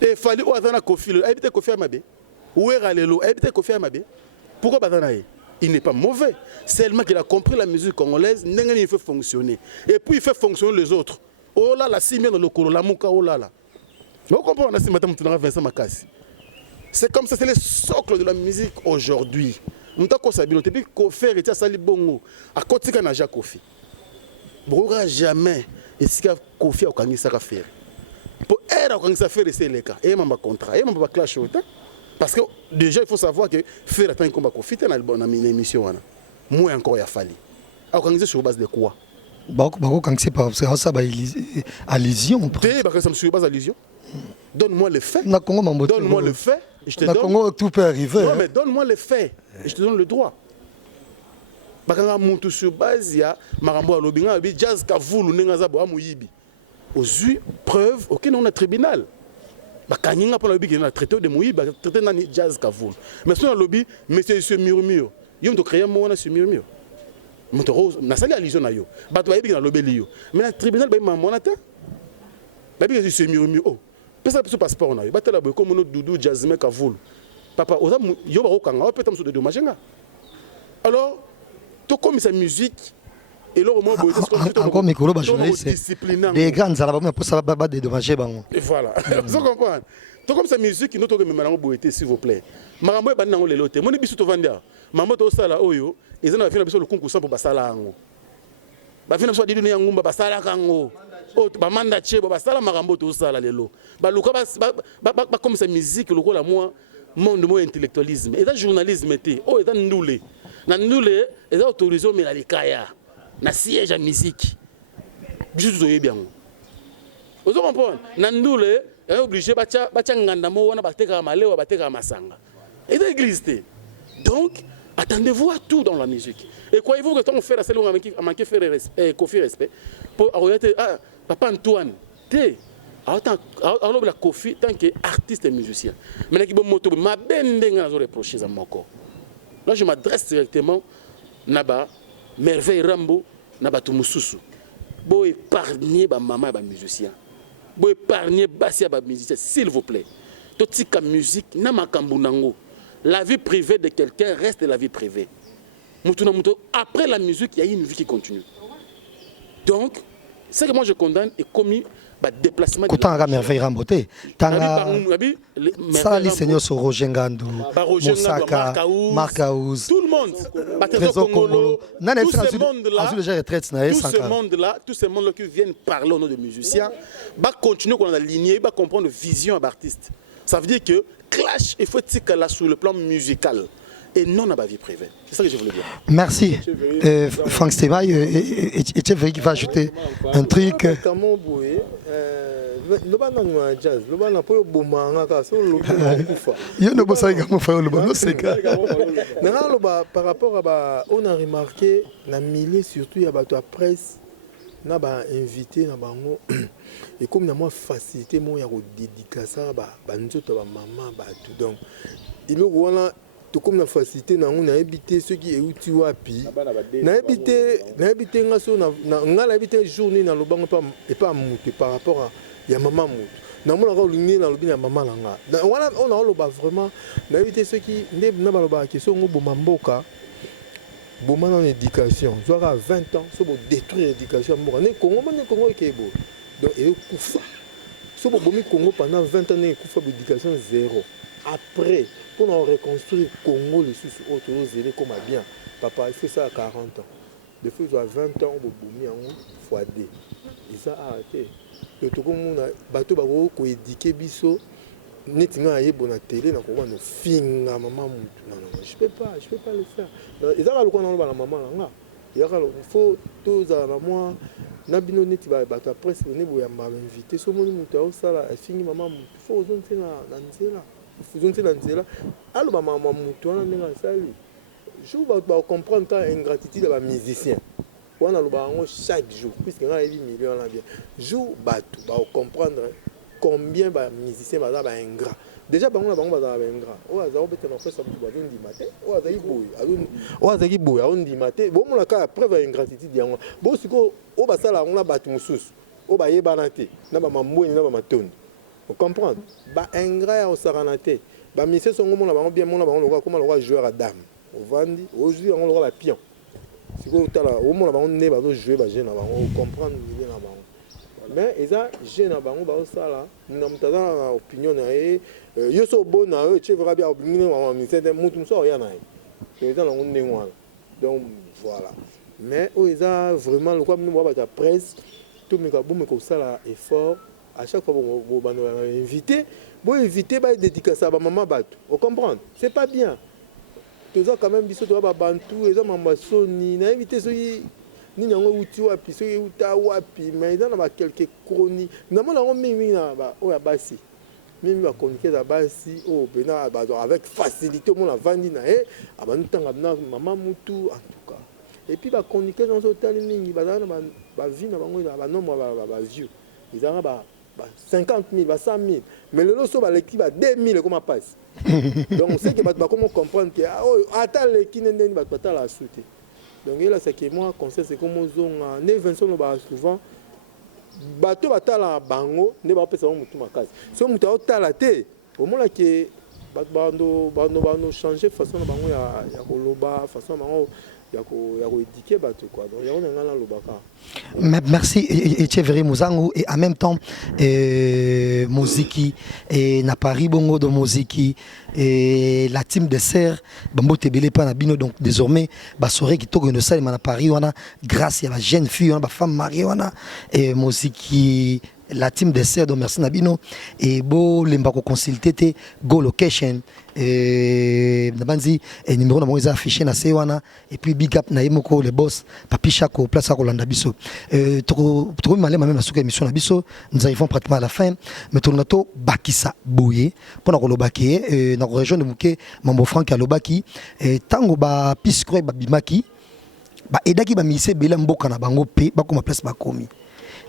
Il fallait que Kofi Olomide habite Kofi Amabe. Où est Ralelo habite Kofi Amabe? Pourquoi Badanaï? Il n'est pas mauvais. Seulement qu'il a compris la musique congolaise, il fait fonctionner. Et puis il fait fonctionner les autres. Oh là là, si bien dans le colo, la mouka, oh là là. Vous comprenez, Vincent Makassi. C'est comme ça, c'est le socle de la musique aujourd'hui. Nous avons sabino, depuis Kofi et Sali Bongo, à côté de Naja Kofi. Pourquoi jamais est-ce que Kofi a gagné ça à faire? Pour elle, on a fait c'est le cas. Et un contrat, et un clash autant. Parce que déjà, il faut savoir que faire attendre combat Kofi dans une émission. Moi encore, il a fallu. Organiser sur base de quoi? Quand c'est pas ça, allusion. Ça me sur base d'allusion. Donne-moi les faits. Donne-moi le fait. Je te donne. Tout peut arriver. Non, mais donne-moi les faits. Et je te donne le droit. Bakanga muntu sur base ya marambo alobinga bi jazz kavulu nenga za bo amuyibi. Ozu preuve aucun on a tribunal. Bakanyinga pour lobi qui na traité de muyibi, traité na jazz kavulu. Mais sur lobby monsieur murmure. Yom to créer mo na sur murmure. Moto rose na sali allusion na yo. Bato bayibi na lobby liyo. Mais na tribunal ba mona ta. Babi que sur murmure. Oh. Pesa ce passeport na yo. Batela bo comme no dudu jazzme kavulu. Papa oza yo ba okanga, peut être de dommage nga. Alors tout comme sa musique et là au moins encore micro journaliste des grands albums pour ça va dédommager bango et voilà vous comprenez tout comme sa musique notre que maintenant boité s'il vous plaît marambo e banango lelo te moni biso to vandia mambo to sala oyo ezana bafina biso le concours pour basala ngo bafina biso didune ngumba basala kango o ba manda chebo basala marambo to sala lelo ba luka ba comme sa musique lokola moi monde mo intellectualisme et dans journalisme était oh et dans ndoulé na ndoulé et dans autorisé mais la likaya na siège à musique juste zo bien vous comprenez na ndoulé est obligé ba nganda mo wana bateka malewa bateka masanga et dans l'église donc attendez-vous à tout dans la musique et croyez-vous que tant on fait la salon avec manquer faire respect Kofi respect pour regarder ah papa Antoine té alors la Kofi tant qu'artiste et musicien mais qui bon moto ma bendenga zo reprocher ça moko là je m'adresse directement naba merveille Rambo naba tumususu bo épargner ba maman ba musicien bo épargner basia ba musicien s'il vous plaît totika musique na makambu nango la vie privée de quelqu'un reste la vie privée mutu na mutu après la musique il y a une vie qui continue donc ce que moi je condamne est commis déplacement de la merveille ramboté tanga ça les seigneurs sur Roger Ngandou Moussaka Marcaouz tout le monde Trésor Congolo tout ce monde là qui viennent parler au nom de musiciens va continuer qu'on a la lignée va comprendre vision d'artiste ça veut dire que clash il faut être là sur le plan musical et non à ma vie privée. C'est ça que je voulais dire. Merci. Franck Stémaï, Etcheverry qui va ajouter un truc. Par rapport à on a remarqué dans le milieu surtout il y a la presse na ba invité na bango et comme na moi facilité moi ya ko dédicacer ba nzoto ba maman ba tout donc il me voilà tout comme la facilité na on a habité ceux qui euti wapi na habité ngaso na habité journée na lobango pas muté par rapport à ya maman mutu na mona ko lingi na lobi na maman langa voilà on a loba vraiment na habité ceux qui na ba loba question ngo boma mboka boma dans l'éducation genre à 20 ans so bo détruire l'éducation mboka ne Congo ekebo donc et kufa so bo bomi Congo pendant 20 ans ne kufa l'éducation zéro après pour nous reconstruire Congo les sous autres zélé comme bien papa il fait ça à 40 ans des fois à 20 ans bo bomi en fois D et ça a arrêté le tout comme on a bateau ba ko éduquer biso neti nga yebo na télé na ko na finga maman mutu non je peux pas le faire ils a le quoi na ba maman nga il faut tous à moi na bino neti ba bato presse ne bo ya ma invité so moni mutu au sala fingi maman mutu faut zonte na nzela fusion na nzela alo ba maman mutu na nga sali je va comprendre quand ingratitude ba musicien on a le baron chaque jour puisque nga 8 millions là bien jour bato ba comprendre combien de musiciens sont ingrats. Déjà, ils sont ingrats. Ils sont ingrats. Ils sont ovandi aujourd'hui on aura la pion siko tala au monde on ne bazo jouer ba jeune on comprendre l'idée na bango mais eza jeune na bango ba sala na mutaza opinion na yo so bon na eux tu verras bien opinion na ministère mutu so ya na eza na on ngwana donc voilà mais eza vraiment le quoi nous ba ta presse tout me ka boum ko sala effort à chaque fois vous invité bon éviter ba dédicacer ba maman bato on comprendre c'est pas bien tous quand même biso to ba bantu eza mamba soni na éviter so ni nyango uti wapi so uta wapi mais eza na ba quelques chroniques na mona on mingi na ba o ya basi mimi ba communiquer za basi o bena ba avec facilité mon la vandi na abanu tanga na maman mutu en tout cas et puis ba communiquer dans hôtel mingi ba na ba vie na bango ba nombre ba vieux ils ont ba 50 000, 100 000. Mais le lot, l'équipe a 2 000 comme passe. Donc, on sait que comment comprendre que attends l'équipe n'est pas la soute. Donc, là, c'est que moi, conseil, c'est comme on ne Vincent souvent, bateau bata la bango, ne va pas savoir mutu makasi. Si on mutu a la té, au moment que bando changer façon bango ya koloba, façon bango merci Etcheverry Muzangu et en même temps Moziki et na Paris bongo de Moziki et la team de serre bambo tebele pa na bino donc désormais ba soirée qui tourne de salle na Paris wana grâce à la jeune fille wana ba femme mariée wana et Moziki la team de serre de merci Nabino et bo lemba ko consulter go location et nabanzi et numéro na moza affiché na sewana et puis big up na yemoko le boss papi chako place à Rolanda biso to malé même na suka émission na biso nous arrivons pratiquement à la fin mais tournato bakisa boye pour na kolobaki na région de Muke mambo Franck alobaki tango ba piskro ba bimaki ba edaki ba mise bela mboka na bango pe ba ko ma place ba komi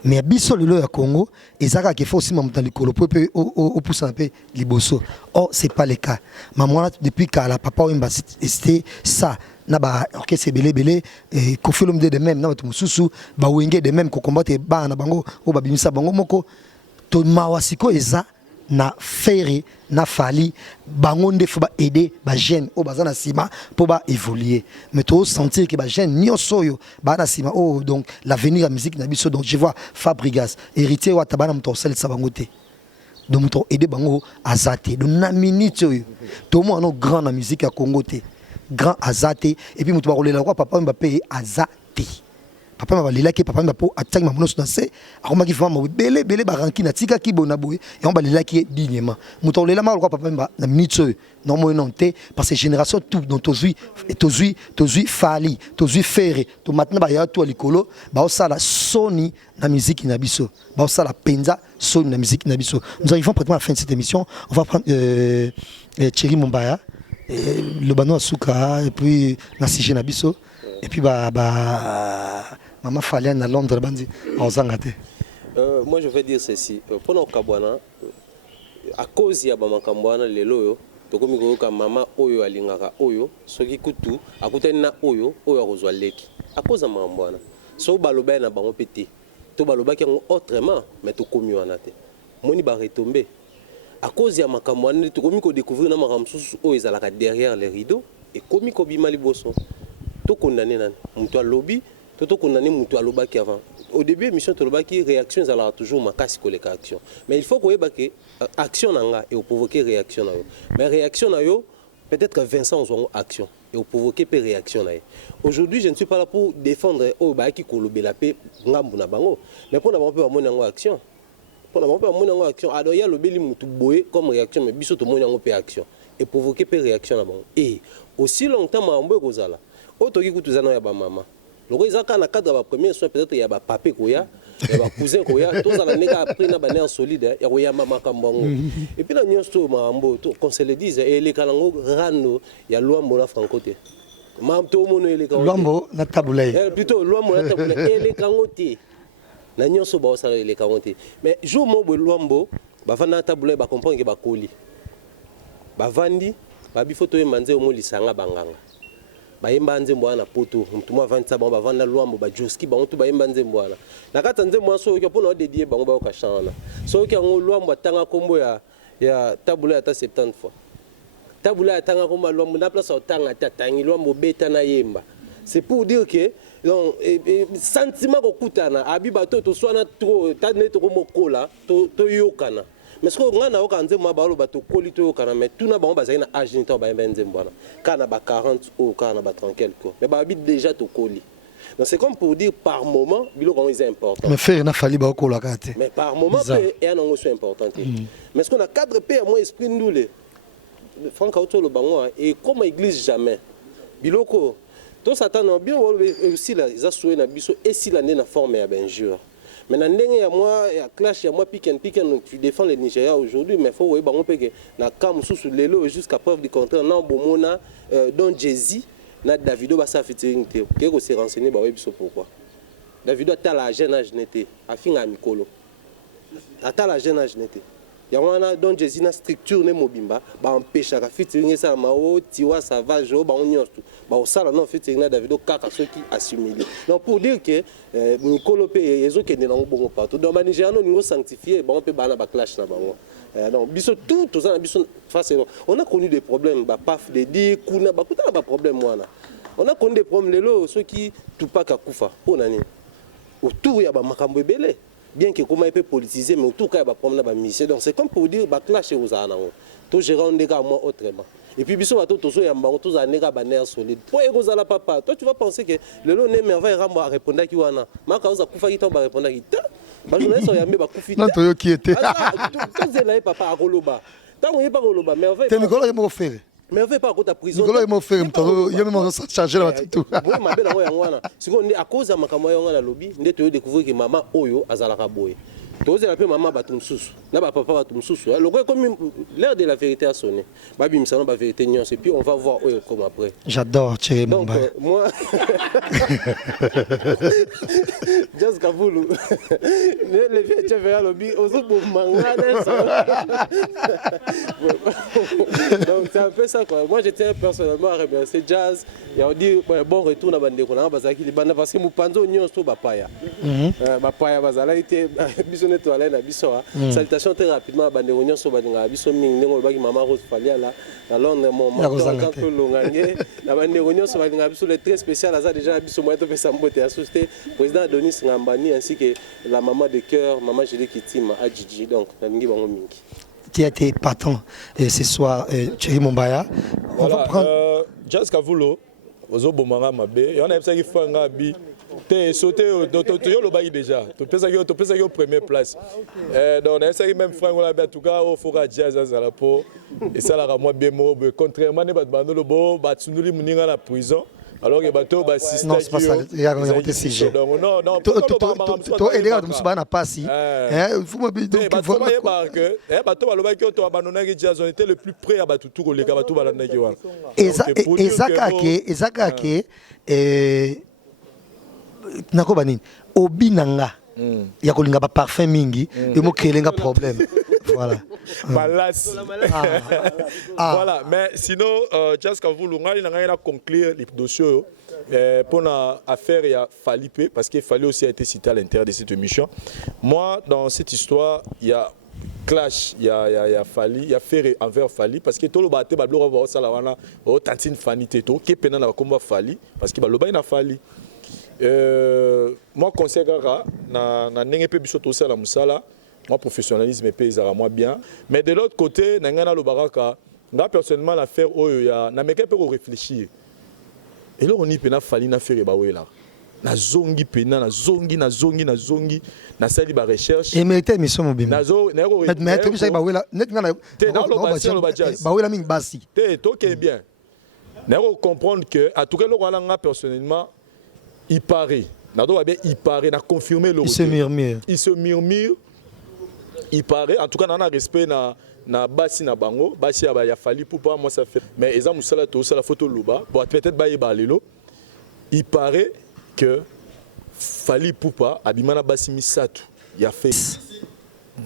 mais biso lelo ya Congo ezaka ke faut aussi mamta likolo pe au poussa pe liboso or c'est pas le cas maman depuis kala papa wimba c'était ça na ba orchestre belé et ko film de même na batu mususu ba wenge de même ko combattre ba na bango o ba bimisa bango moko to mawasiko eza na faire na fali bango ndefu ba aider ba jeune o bazana sima pour ba évoluer mais to sentir que ba jeune nyosoyo ba na sima oh donc l'avenir de la musique na biso donc je vois Fabrigas héritier wa tabana mtosel sabangote donc muto aider bango azate donc na minute to mo no grand na musique ya Congo te grand azate et puis muto ba rolela kwa papa Mbappé azate papa m'a lila ki papa m'a po attaque mamono danser akoma ki vraiment belé ba ranki na tika ki bona boye et on ba lila ki dignement muto lela ma kwa papa m'a na minute non mo non te parce que génération tout dans tozui fali tozui ferré to maintenant ba ya to likolo ba osala soni na musique na biso ba osala penza soni na musique na biso nous arrivons pratiquement à la fin de cette émission on va prendre Thierry Mombaya le bano asuka et puis na sije na biso et puis maman Falian à Londres bandi en Zangate. Moi je vais dire ceci pendant Kabwana à cause ya ba makambwana lelo yo tokomi ko ka mama oyo alingaka oyo soki kutu akutani na oyo akozwa leki à cause ya makambwana so baloba na bango pété to baloba ki autrement mais to komi wana te moni ba retomber à cause ya makambwana tokomi ko découvrir na makamsusu oyo ezalaka derrière les rideaux et komi ko bima liboso to condamner nan mutu lobby to condamner mutu lobaki avant au début émission to lobaki réaction ça toujours makasi koleka action mais il faut ko yebake action nanga et provoquer réaction na yo mais réaction na yo peut-être que Vincent ont action et provoquer pe réaction na yo aujourd'hui je ne suis pas là pour défendre o ba ki kolobela pe ngambu na bango mais pour na bango pe ba mona ngo action pour na bango pe ba mona ngo action ado ya lobeli mutu boye comme réaction mais biso to mona ngo pe action et provoquer pe réaction na bango et aussi longtemps mambo kozala otoki kutuzana ya ba mama loko ezaka na cadre ba premier soin peut-être ya ba papé koya ya ba cousin koya tous ala neka après na baner solide ya koya mama kambango et puis na nyonso mambo to qu'on se le dise et les kalango rano ya Luambo na Franco te mam to mono ele ka Luambo na tabulay plutôt Luambo na tabulay ele kangote na nyonso ba osala ele kangote mais jour mo bo Luambo ba fana tabulay ba comprendre que ba koli ba vandi ba bifoto e manze o mo lisanga banganga bayemba nzembo wana poto mtu mwa vantsa ba vanda Luambo ba joski ba mtu bayemba nzembo wana nakata nzembo so ko pona dédier bango ba ka chana so ko ngo Luambo tanga kombo ya tabula ata 70 fois tabula tanga ko malombo na place otanga tatangi lombo beta na yemba. C'est pour dire que donc sentiment ko kutana abi bato to swana trop tane to mokola to yokana. Mais ce qu'on a quand moi balo bato koli to yokana mais tout na bango bazali na âge ni to ba nzembwana. Kana ba 40 ou kana ba 30 quelque. Mais ba abi déjà to koli. Donc c'est comme pour dire par moment biloko est important. Mais faire na fali ba ko la kate. Mais par moment et un angle important. Mais ce qu'on a 4 pères moi esprit ndoulé. Franck auto le bango et comme église jamais. Biloko to satana bien aussi là ils a soué na biso et si l'année na forme ya benjure. Mais na ndenge ya moi ya clash ya moi pick and tu défends le Nigeria aujourd'hui mais faut bango peke na kam sous lelo jusqu'à preuve du contraire na bomona don Jay-Z na Davido ba sa featuring te keko se renseigner ba biso pourquoi Davido ata la jeune âge n'était afinga mikolo ata la jeune âge n'était ya wana don Jay-Z na structure ne mobimba ba empêcher ka featuring ça mao tiwa savage ba onyo tout ba osala non featuring na Davido kaka ceux qui assimilé donc pour dire que mikolo pe ezo kende na bongo partout donc ba Nigeria no ningo sanctifié ba on peut ba na ba clash na bango. Non, tout ça, on a connu des problèmes, bah paf, des dits, kuna, bah putain, pas problème moi là. On a connu des problèmes là, ceux qui tout pas qu'à koufa, pour nani. Autour il y a bah makambo belé, bien que comment il peut politiser, mais autour il y a bah problème bah mission. Donc c'est comme pour dire bah clash aux ana, tout gérer on des gars moi autrement. Et puis biso bato tozo ya mbango toza nega ba nerf solide. Po eko la papa, toi tu vas penser que le lot ne merveille ramba répondre ki wana. Maka oza kufa ki tomba répondre ki. Ba journaliste ya mbe ba kufi. Non to yo ki était. Tout zela papa a koloba. Tango ye pa koloba merveille. Te Nicolas mo faire. Merveille pas à prison. Nicolas mo faire mto yo même ça changer la tout. Oui ma belle ya ngwana. Siko ndi à cause ya makamwa ya ngwana lobby, ndi to découvrir que maman oyo azala ka boye. Tous les maman batum sous, là papa batum sous. Le comme l'heure de la vérité a sonné. Babi me la vérité nuance et puis on va voir comme après. J'adore Thierry donc moi Just Kavoulou. Les vieux tu verras lobby aux autres manga. Donc c'est un peu ça quoi. Moi j'étais personnellement à remercier Jazz et on dit bon retour na bande ko na bazaki banda parce que mupanzo nyonso to bapaya. Bapaya bazala été toile na biso salutation très rapidement bande réunion so badinga biso mingi ngo baki mama Rose Falia là alors mon quand peu longangé na bande réunion so badinga biso le très spécial ça déjà biso moi to pesa mbote assisté président Denis Ngambani ainsi que la maman de cœur maman Julie Kitima à Gigi donc na mingi bango mingi qui a été partant ce soir Thierry Mombaya on va prendre Jazz Kavulo ozo bomanga mabe on a ça qui fanga bi t'es sauté yo lo bayi déjà tu penses que au première place donc on a ça même franc on a en tout cas au fora Jazz à la peau et ça la moi bien mo contrairement ne ba bando lo bo ba tsunuli muninga la prison alors que bateau ba système non c'est pas ça il y a un CG non to et les gars musuba na passi faut me dire que voilà que bateau ba lo ba ki to abandonner que Jazz on était le plus près à batu tout les gars bateau ba na ki wa ezaka ke nako banini obinanga ya kolinga ba parfum mingi et mo créer un problème voilà balas voilà mais sinon Jazz Kavulo ngali na conclure les dossiers pour la affaire il y a Falipe parce qu'il fallait aussi être cité à l'intérieur de cette émission. Moi dans cette histoire il y a clash il y a Fali il y a faire envers Fali parce que tout le bateau ba bloko ba sala wana o tantine fanité to ke pena na komba Fali parce que ba loba ina Fali moi conseil na ndenge pe biso to sala musala moi professionnalisme pe ezara moi bien mais de l'autre côté na ngana lo baraka nga personnellement l'affaire oyo ya na meke pe ko réfléchir et là on y pena Fali na faire ba wela na zongi pena na zongi na sali ba recherche et mérité mission mobimba nazo na ko mais to bisa ba wela net ngana ba wela mingi basi te to ke bien na ko comprendre que à tout cas lo nga personnellement il paraît, il paraît, il a confirmé le retour. Il se murmure. Il paraît, en tout cas, on a respect na basi na bango, basi ya Fali pour pas moi ça fait. Mais eza musala to ça la photo luba, bon peut-être ba yebalelo. Il paraît que Fali Poupa abimana basi misatu, il a fait.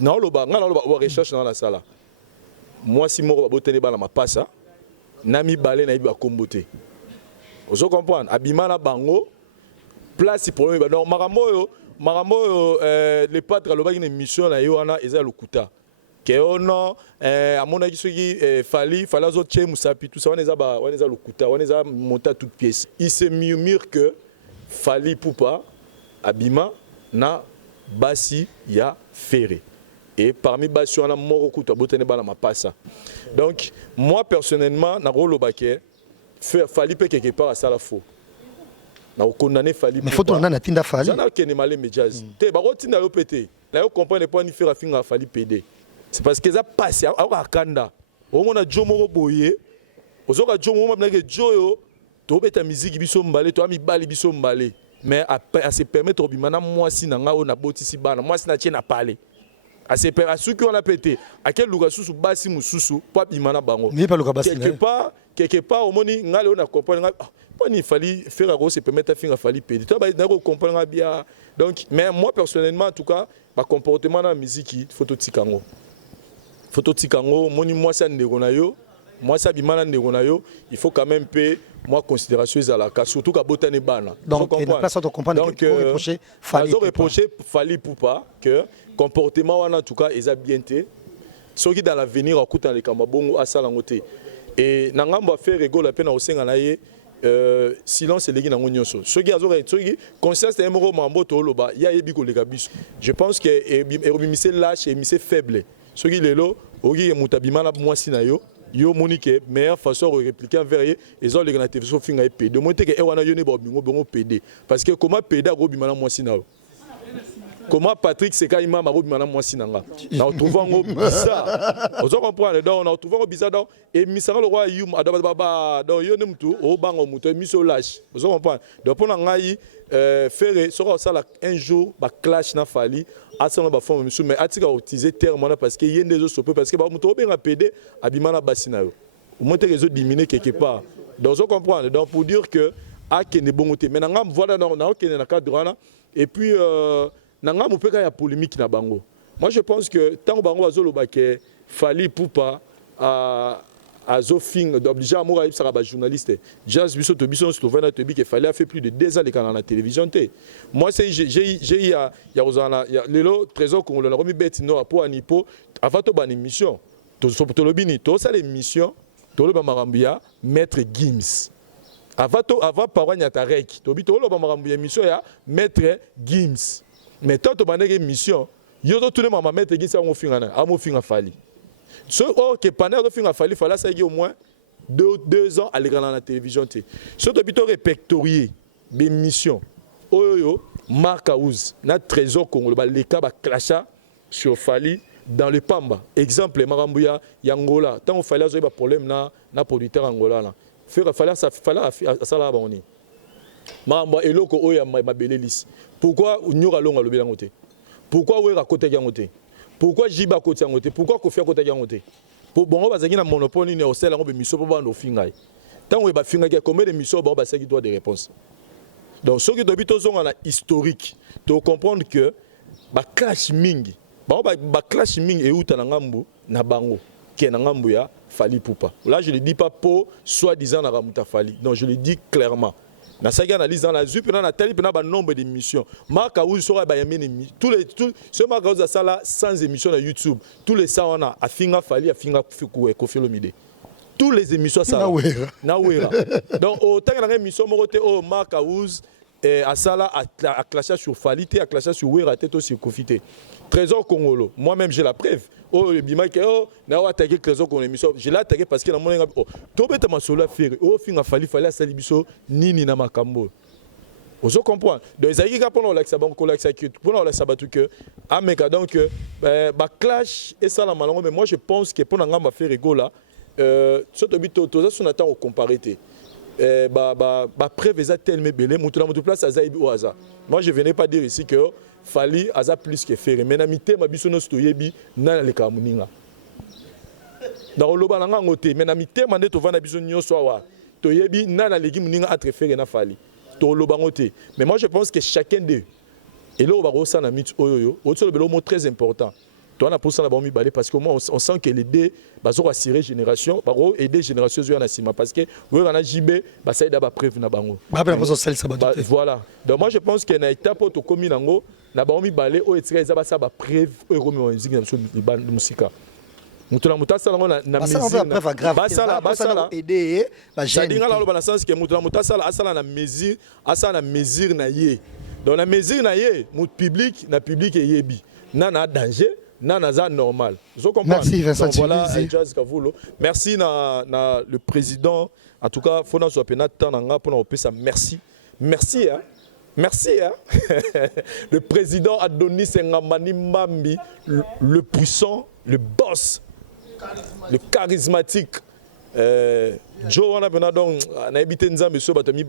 Non loba, ngana loba recherche dans la salle. Moi si moko ba botene ba na mapasa, nami balé na iba kombote. Vous comprenez? Abimana bango place problème donc marambo les pâtres alobaki une mission na yo wana eza lokuta que oh non à mon avis ce qui fallait autres chez Moussapi tout ça on les a lokuta on les a monté à toutes pièces il se murmure que Fally Ipupa abima na basi ya ferré et parmi basi on a mort kuta botene bana mapasa donc moi personnellement na rolo baké Fally peut quelque part à ça la faux na condamner Fally mais faut on a tinda Fally ça n'a qu'une malé médias te ba rotina yo pété là yo comprendre pas ni faire finga Fally PD c'est parce que ça passe à kanda au mona jomo boye ozoka jomo mabna ke joyo to beta musique biso mbale to ami bali biso mbale mais à se permettre obimana moi si nanga on a botisi bana moi si na tiena parler à se permettre à ceux qui on a pété à quel luga susu basi mususu pas bimana bango mais pas luga basi quelque part au moni ngale on a comprendre pas ni Fally faire à se permettre à finir Fally pété toi ba na comprendre bien donc mais moi personnellement en tout cas ba comportement dans la musique photo tikango moni moi ça ndeko na yo moi ça bimana ndeko na yo il faut quand même payer moi considération à la cas surtout qu'à botane bana donc il n'a pas ça de comprendre donc reprocher Fally Ipupa que comportement en tout cas ils a bien été ceux qui dans l'avenir écoutent les kamabongo à salangote et nangamba faire rigolo la peine au senga na ye silence les gens n'ont ceux qui conscience est moro mambo toloba ya yebi ko lega biso je pense que et lâche et mise faible ceux qui lelo ogi mutabima na mwasi na yo yo monique meilleure façon de répliquer envers ils ont les grandes so finga et PD monter que e wana yo ne ba bingo PD parce que comment PD go bimana mwasi na yo comment Patrick Sekaima ma bimana mwasi nanga na retrouver ngo bizarre on comprendre donc on retrouver ngo bizarre donc et misanga le roi yum adaba donc yo ne mutu o bango mutu miso lâche on comprendre donc pour ngai faire sera ça un jour ba clash na Fally asana ba forme mais atika utiliser terme parce que yende zo sope parce que ba mutu obenga PD abimana basina yo au moins les autres diminuer quelque part donc on comprend donc pour dire que a kene bongote mais nanga voilà na kene na cadre et puis nanga mupeka ya polémique na bango moi je pense que tant bango bazoloba ke Fally Ipupa à Zofing d'obliger à moi ça va journaliste Jazz biso to biso slovène to bi que Fally a fait plus de 2 ans les canaux na télévision té moi c'est j'ai ya ozana lelo trésor congolais remis bête no pour anipo avant to ban émission to lobini to ça l'émission to lo ba marambia maître Gims avant parwa nyatarek to bi to lo ba marambia émission ya maître Gims mais tant to ban émission yo to tous maman maître Gims a mo finga Fally ce que pendant que finga Fally ça y au moins 2 ans à l'écran dans la télévision té ce to bito répertorié des missions oyo Mark House na trésor congolais les cas ba clasha sur Fally dans le Pamba exemple Marambuya Yangola tant Fally a eu problème na producteur Angola là faire Fally ça là boni Maramba eloko oyo ma belelis pourquoi nyora longa lobela ngote pourquoi wera côté yangote pourquoi jiba côté yangote pourquoi Kofi côté yangote pour bon bazaki na monopole ni osela ngo be miso po bando fingai tant we ba finga ke combien de miso ba basaki droit de réponse donc ce qui doit bito zonga na historique to comprendre que ba clash mingi ba clash mingi e uta na ngambu na bango ke na ngambu ya Fally Ipupa là je le dis pas pour soi-disant na ramuta Fally non je le dis clairement na sa analyse dans la zup na tali pena ba nombre d'émissions Mark House sera ba yamene tous ce Mark House ça là sans émission sur YouTube tous les ça on a afinga Fally afinga Kofi Olomide tous les émissions ça na wera donc autant que la émission moroté au Mark House à ça là à clasher sur Fally té à clasher sur wera té aussi Kofi té Trésor Congolo moi-même j'ai la preuve oh le bima que oh na wa attaquer Trésor Congolo émission je l'ai attaqué parce que na mon oh to beta masolo faire oh finga Fally à salibiso nini na makambo ozo comprendre donc ezaki ka pona la saban ko la que pona la sabatu que ameka donc ba clash et ça la malongo mais moi je pense que pona ngamba faire rigola surtout bito to ça son attend au comparité ba preuve est tellement belé mutu na mutu place azaibi au hasard moi je venais pas dire ici que Fally aza plus que faire mais na mité ma biso no stoyebi na le kamuninga dans le loba nga ngote mais na mité mande to vana biso nyoso wa toyebi na na legi muninga atre faire na Fally to loba ngote mais moi je pense que chacun d'eux et là on va ressent na mit oyoyo autre le mot très important toi na pour ça na ba mi balé parce que moi on sent que les deux bazo assurer génération baro aider génération zo na sima parce que oui on a JB ba ça da ba prévu na bango voilà donc moi je pense que na étape to komi nango na ba mi balé o etira za ba ça ba prévu o komi musique na so musika mutu na mutu asala ngo na mesure basala aider ba jeune sadinga la na sens que mutu na mutu asala na mesure na ye donc na mesure na ye mutu public eyebi na danger na za normal. Merci Vincent. Donc, voilà Jazz Kavulo. Merci na le président en tout cas fona so pena tananga pour na ça merci. Merci hein. Merci hein. Le président Adonis Ngamani Mambi, le puissant, le boss, le charismatique. Joe on a pena donc na habité nzambe so batami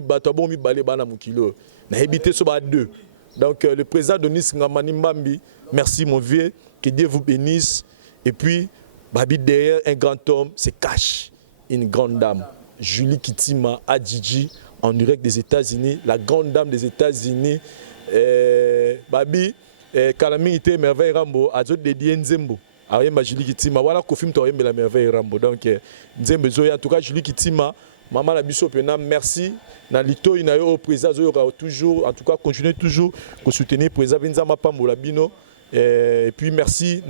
batabo mi balé bana mukilo. Na habité so ba deux. Donc le président Adonis Ngamani Mambi, merci mon vieux, que Dieu vous bénisse. Et puis babi derrière un grand homme, c'est cache une grande dame, Julie Kitima Adjidji. En direct des États-Unis, la grande dame des États-Unis, Babi, Calamité, Merveille Rambo, a dédié Nzembo. Ariemba Julie Kitima, voilà qu'au film, tu as la Merveille Rambo. Donc, Nzembo, en tout cas, Julie Kitima, Maman la Bisso Pena, merci. Dans l'ito, il y a au président, toujours, en tout cas, continuez toujours à soutenir le président Vinzama Pambola Bino. Et puis, merci,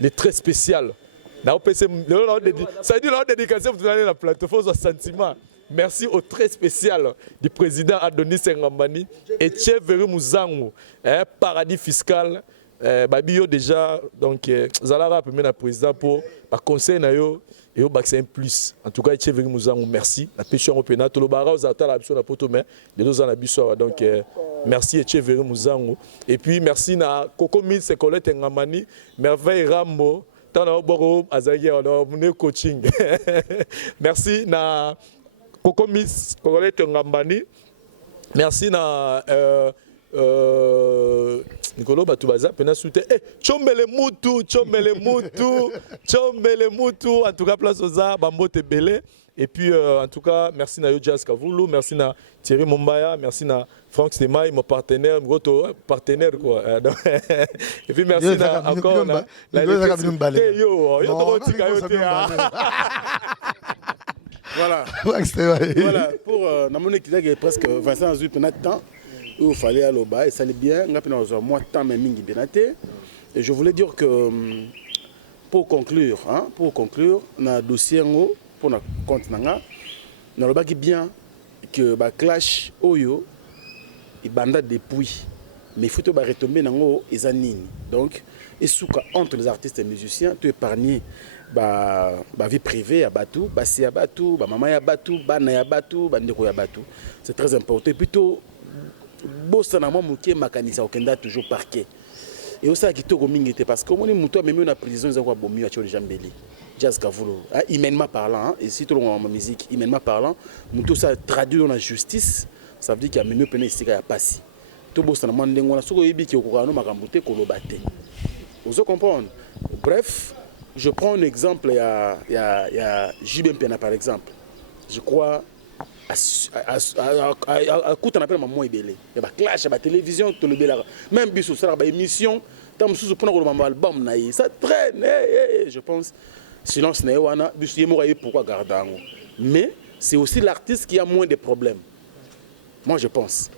les très spéciales. Ça dit, la dédicace, vous allez la plateforme, sentiment. Merci au très spécial du président Adonis Ngambani et Tcheveri Mouzango, paradis fiscal. Babio déjà, donc, Zalara a le président pour le conseil et au vaccin plus. En tout cas, Tcheveri Mouzango, merci. La pêche européenne, tout le barrage, vous avez la la poto, mais les deux ans, la donc, merci Tcheveri Mouzango. Et puis, merci à Coco Mil, c'est Colette Ngambani, Merveille Rambo. Coaching. Merci na Coco Miss Colette Ngambani. Merci na Nicolo Batubaza pena soute chombele mutu en tout cas place aux bambote belé et puis en tout cas merci na Jazz Kavulo, merci na Thierry Mombaya, merci na Franck Stemay, mon partenaire quoi. Et puis merci na encore voilà. Voilà pour namone qui est presque Vincent Azui temps où il fallait aller au bas et ça allait bien moi temps mais mingi benate et je voulais dire que pour conclure na dossier ngo pour na compte nanga na lobaki bien que ba clash oyo il banda depuis mais il faut ba retomber nango ezanini donc et souka entre les artistes et musiciens tu épargner ba vie privée à Batou, basi à Batou, ba maman à Batou, bana ya Batou, bandeko ya Batou. C'est très important. Et plutôt bossa na moi muké makanisa okenda toujours parquet. Et aussi qui to komingité parce que on est muto même na prison za kwa bomi a tcho jambeli. Jazz Kavulo, humainement parlant et si tout le monde en musique, humainement parlant, muto ça traduit dans la justice, ça veut dire qu'il y a même peine ici ya passi. To bossa na moi ndengo na soko yebi ki okokano makambote kolobate. Vous comprenez? Bref, je prends un exemple, il y a JB Mpiana par exemple. Je crois, à coup on appelle maman Ibele. Il y a clash, il y a télévision, même bis ça, il y a émission, tant que pour un album, ça traîne. Je pense, silence n'est pas bis pourquoi garder. Mais c'est aussi l'artiste qui a moins de problèmes. Moi je pense,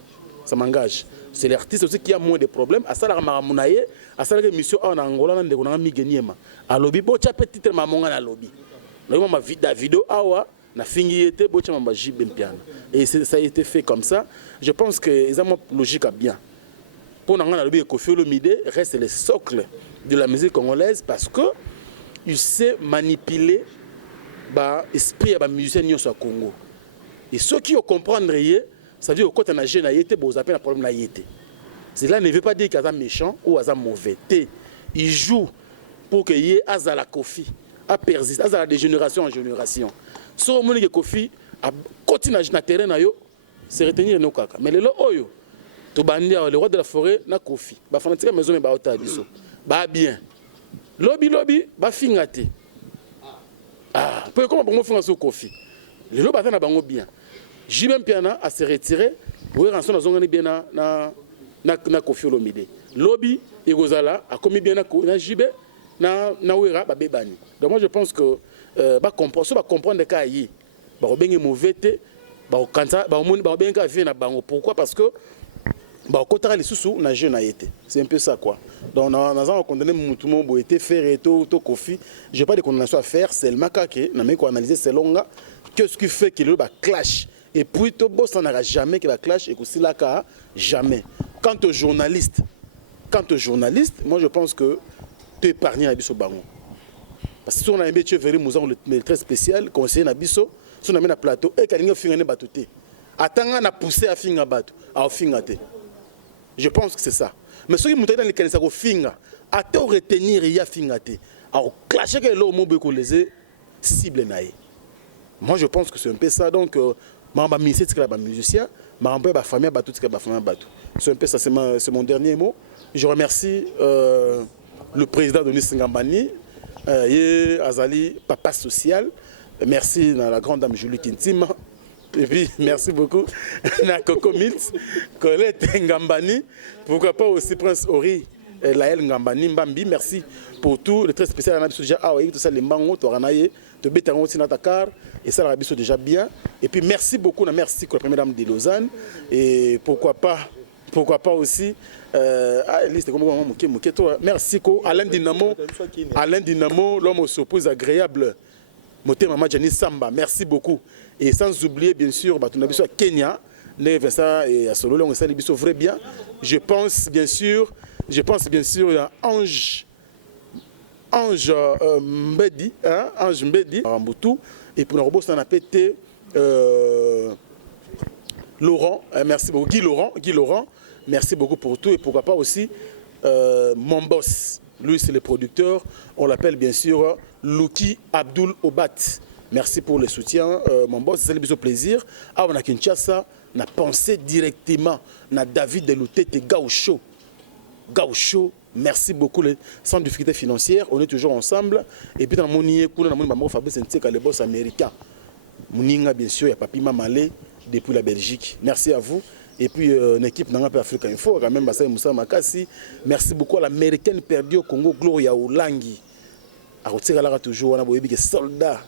ça m'engage. C'est l'artiste aussi qui a moins de problèmes. À ça, la Maramunaye, à ça, la mission en Angola, on a mis Genyema. À lobby, bocha petit maman à lobby. Là, ma vidéo, awa, na fingiété, bocha ma jib Mpiana. Et ça a été fait comme ça. Je pense que c'est logique à bien. Pour nous, lobby Kofi Olomide reste le socle de la musique congolaise parce que il sait manipuler l'esprit des musiciens au Congo. Et ceux qui comprennent, ça veut dire que quand on a jeune, vous avez un problème. Cela ne veut pas dire qu'il est méchant ou mauvais. Il joue pour qu'il y ait la Kofi, à persister, de génération en génération. Si on a Kofi, à continuer sur le terrain, c'est retenir nos caca. Mais le oyo, le roi de la forêt, na Kofi. Ba fanatique maison mais ba otabiso. Ba bien. Lobby, ba fingate. Ah, comment pour moi faire sur Kofi? Le lobby na bango bien. JB Mpiana a se retiré pour rentrer dans zone bien na Kofi Olomide. Lobby et Gozala a commis bien na JB na Wera ba bebani. Donc moi je pense que ba comprendre cas yi ba bengi mauvais te ba kanza ba moni ba benga vie na bango. Pourquoi? Parce que bah kotara les sous na jeune a été, c'est un peu ça quoi. Donc on a condamné tout le monde été faire et tout Kofi, j'ai pas de condamnation à faire, c'est le macaque na meko analyser selon qu'est-ce qui fait qu'il y a clash et puis to boss ça n'aura jamais qu'il y a clash et que si là jamais. Quant aux journalistes, moi je pense que tu épargnes à biso bango. Parce que si on a un métier very mouzan le très spécial conseiller na biso, si on a mis na plateau et qu'il y a fingane batuté. Attends na pousser à finga batu, à fingate. Je pense que c'est ça. Mais ceux qui montent dans les canaux au finga, à te retenir il y a fingate, à clasher que l'homme beaucoup les cible naïe. Moi je pense que c'est un peu ça donc ma musicien, ma musicien, ma famille batu, c'est un peu ça, c'est mon dernier mot. Je remercie le président de Denis Ngambani, Azali, papa social. Merci à la grande dame Julie Kintima. Et puis merci beaucoup à Coco Mills, Colette Ngambani. Pourquoi pas aussi Prince Ori, Laël Ngambani, Mbambi. Merci pour tout. Le très spécial, on a déjà tout ça, les mango, Toranaye, te bétaron aussi dans Dakar. Et ça, l'Arabie déjà bien. Et puis merci beaucoup, merci pour la première dame de Lausanne. Et pourquoi pas aussi merci Alain Dinamo, l'homme au s'oppose agréable. Moté Maman Jani Samba, merci beaucoup. Et sans oublier bien sûr Batunabiso à Kenya, Vincent et à Solo, on s'est biso vrai bien. Je pense bien sûr à Ange Mbedi, Ange Mbedi, Rambutu. Et pour le robot, ça a pété Laurent, merci beaucoup. Guy Laurent, merci beaucoup pour tout. Et pourquoi pas aussi mon boss, lui c'est le producteur, on l'appelle bien sûr Luki Abdul Obat. Merci pour le soutien, mon boss, c'est le plaisir. Ah, on a Kinshasa, on a pensé directement à David de Loutete Gaucho. Merci beaucoup, les sans difficulté financière, on est toujours ensemble. Et puis dans mon nié, on a Fabrice Nteka, le boss américain. Mouninga, bien sûr, il y a Papi Mamalé depuis la Belgique. Merci à vous. Et puis une équipe dans Africa Info, quand même, Bassai Moussa Makassi. Merci beaucoup à l'américaine perdue au Congo, Gloria Olangi. A retiré toujours, on a des soldats,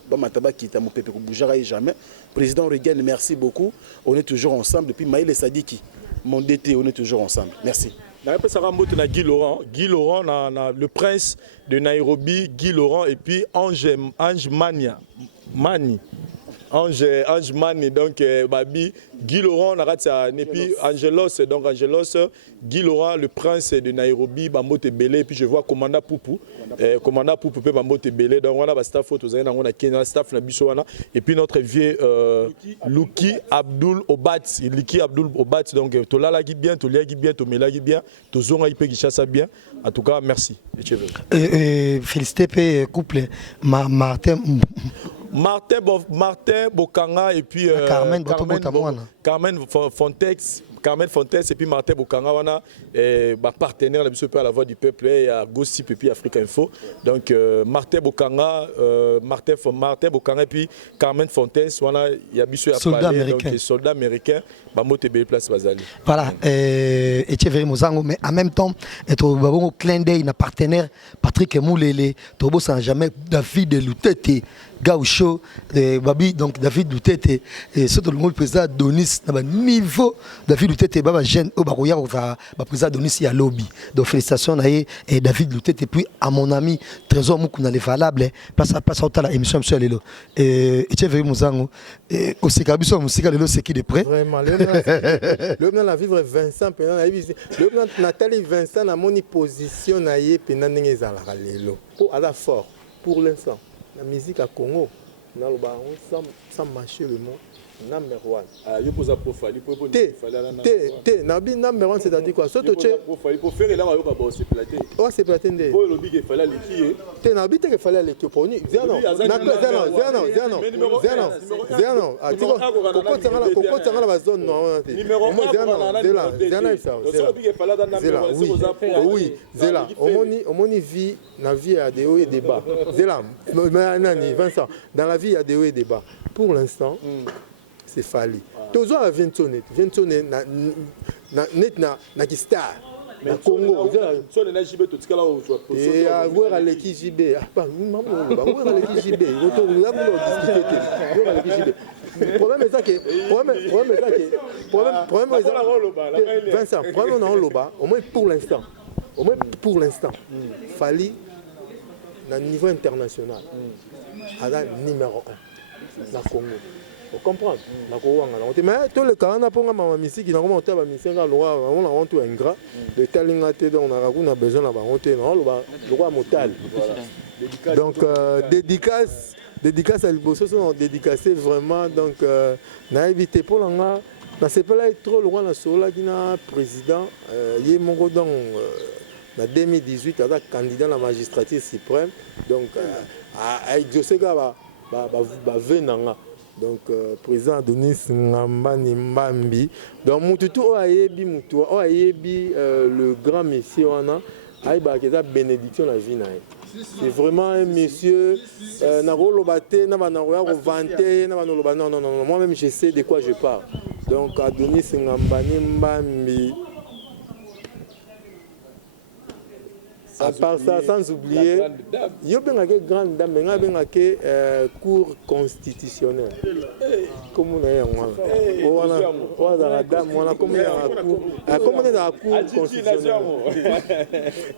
jamais. Président Reagan, merci beaucoup. On est toujours ensemble. Depuis Maïle Sadiki, mon DT, on est toujours ensemble. Merci. Guy Laurent, le prince de Nairobi, Guy Laurent, et puis Ange Mani, donc Babi, Guy Laurent, et puis Angelos, Guy Laurent, le prince de Nairobi, Bamote Belé, et puis je vois Commandant Poupou, Bamote Belé, donc on a staff photo, on a Kenya, staff Nabisoana, et puis notre vieux Luki Abdul Obat, donc Tolala bien, Tolia bien, Tomela bien, Tozonga Ipe Gishasa bien, en tout cas merci. Félicité couple, Martin Bokanga et puis Carmen Fontex et puis Martin Bokanga wana partenaire à la voix du peuple et à Gossip et puis Africa Info. Donc Martin Bokanga et puis Carmen Fontex wana ya biso ya parler donc soldats américains ba motebe place bazali. Voilà et Thierry Mozango mais en même temps être babongo clin d'œil na partenaire Patrick Moulele tobo sans jamais David Loutete Gaucho Babi donc David Loutete et surtout le président Donis na niveau David Loutete baba jeune au baroya va président Donis ya lobby donc félicitations et David Loutete et puis à mon ami Trésor Mukuna les valables place à la émission monsieur lelo et Thierry Mozango au sikabiso musika lelo c'est qui de près vraiment le na vivre Vincent pendant le Nathalie Vincent na moni position na ye pendant ngeza la lelo pour à la fort pour l'instant la musique à Congo na lo ba sans marcher le mot number 1 yo posa profile te number 1 c'est-à-dire quoi soto che profile pour faire là yo ka ba se plater se plater ndé pour le big fallait liquier te na bite que fallait liquier pour ni zeno atiko koko tanga la zone non numéro 1 oui zela omoni vie na vie à des hauts et des bas zela nani Vincent dans la vie il y a des hauts et des bas pour l'instant c'est Fali. Toujours à Vincent na star na Congo. Sur le JB tout ce là où tu et à voir à l'équipe JB. Pas maman, voir à l'équipe JB. Le problème est ça que Vincent, problème on loba au moins pour l'instant. Fali à niveau international. À numéro 1 na Congo. Vous comprenez? Mais tout le cas, on a pour ma musique qui n'a pas monté ma musique à loi, on a rendu un gras. Le talingaté dont on a besoin d'avoir monté, non, le roi motal. Donc dédicace à l'Ibosso, on dédicacé vraiment. Donc n'a évité pour l'anga. Dans ce pays-là, trop le roi national qui n'a président, il est mon godon. En 2018, il a candidat à la magistrature suprême. Donc Josega va venir. Donc président Denis Ngambani Mbambi. Donc Moututu Oayebi le grand monsieur Wana Aïba qui a bénédiction la vie. C'est vraiment un monsieur Naro Lobate, Nabanaro vanté, non, moi-même je sais de quoi je parle. Donc Denis Ngambani Mbambi. À part ça, sans oublier, il y a une grande dame, il y a une cour constitutionnelle. Comme on est la dame, on a comme on est dans la cour constitutionnelle.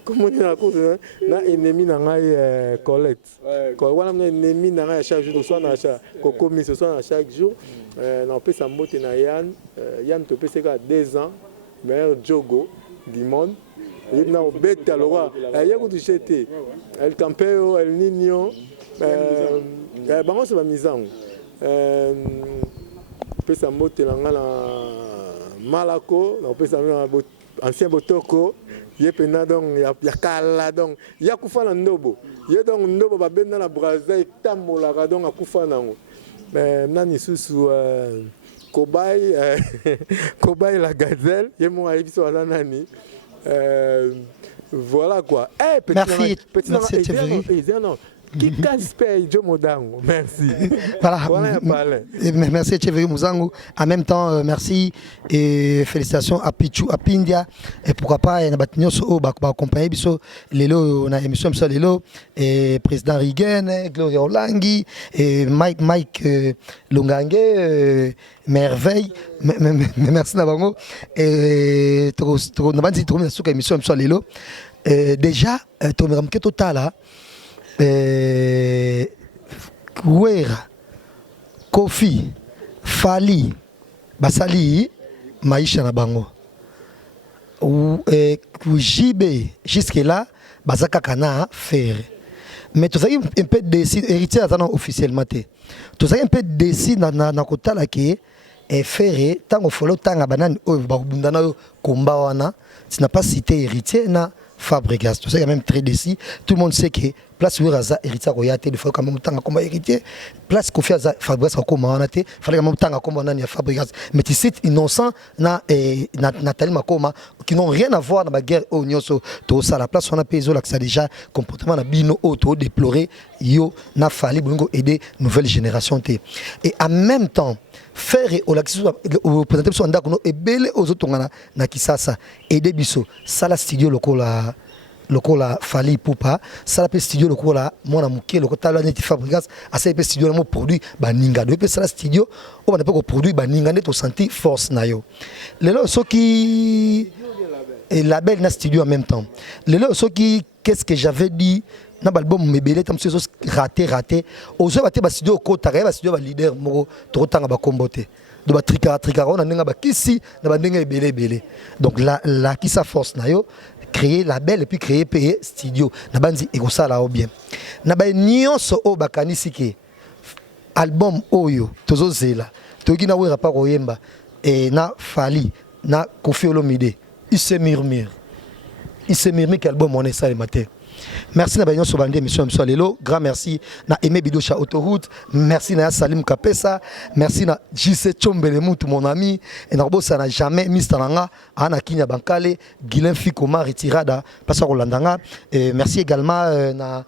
Comme on est dans la cour, on a ennemi dans la Colette. On a ennemi dans chaque jour, soit dans chaque jour. On peut s'en monter dans Yann. Yann te peut c'est 2 ans, meilleur Djogo du monde. Il y a un bête à l'oreille. Il y a un jeté. El Campeo, El Niño. C'est ma mise en. Peut s'amoter dans Malako. On peut s'amoter ancien Botoko. Il y a Penadon, il y a Kaladon. Il y a Koufana Nobo. Il y a donc Nobo Babé dans la Brazza et Tamola Radon à Koufana. Mais Nani sous Kobaye la gazelle. Il y a mon avis sur la Nani. Voilà quoi. Merci. Qui casse Joe Modango. Merci. Voilà. Merci Tchevery Mouzango. En même temps, merci et félicitations à Pichou, à Pindia. Et pourquoi pas, il y a des gens qui accompagné Lelo, on a émission ça Lelo, et président Rigen, Gloria Olangi, et Mike Longange, merveille. Merci Nabango. Et on a dit que émission ça Lelo. Déjà, tu me ramènes total là. Kouera, Kofi, Fali, Basali, Maïcha Nabango. JB, jusque-là, Bazaka Kana, faire. Mais tu sais un peu décis, héritier officiellement. Tu sais un peu décis dans le côté là qui est faire, tant que follow, tant que banane, combat wana, tu n'as pas cité héritier, na Fabregas. Tu sais quand même très décis. Tout le monde sait que place où Raza héritier royauté, il faut quand même tant comme héritier. Place qu'on fait Fabregas comme on a été, fallait quand même tant comme on a dit Fabregas. Mais tu sais innocent na Nathalie Makoma qui n'ont rien à voir dans la guerre au Nyonso. Tout ça la place on a payé là que ça déjà comportement na bino auto déploré yo na fallait bongo aider nouvelle génération té. Et en même temps faire au présenter son ndako et belé aux autres na kisasa aider biso ça la studio lokola Fali Poupa ça la studio lokola mona muke lokola neti Fabregas asa pe studio mo produit baninga de pe ça la studio on n'a pas ko produit baninga net au senti force na yo lelo soki et label na studio en même temps lelo soki qu'est-ce que j'avais dit na album mebele tam so raté ozo baté ba studio ko tare ba studio ba leader moko to tanga ba kombote do ba trika on nga ba kisi na ba ndenge belé donc la qui sa force na yo créer label et puis créer payer studio na banzi e ko sala o bien na ba nyonso o bakanisi ke album oyo tozo zela toki na wera pa koyemba et na Fali na Kofi Olomide il se murmure qu'album on est ça le matin. Merci na bayon sobande mission Lelo, grand merci na Aimé Bidocha Autoroute, merci na Salim Kapesa, merci na JC Chombele Moutou mon ami et na bossa na jamais Mr Nanga ana Kinya Bankale, Guilain Fikoma retirada passa Rolandanga et merci également na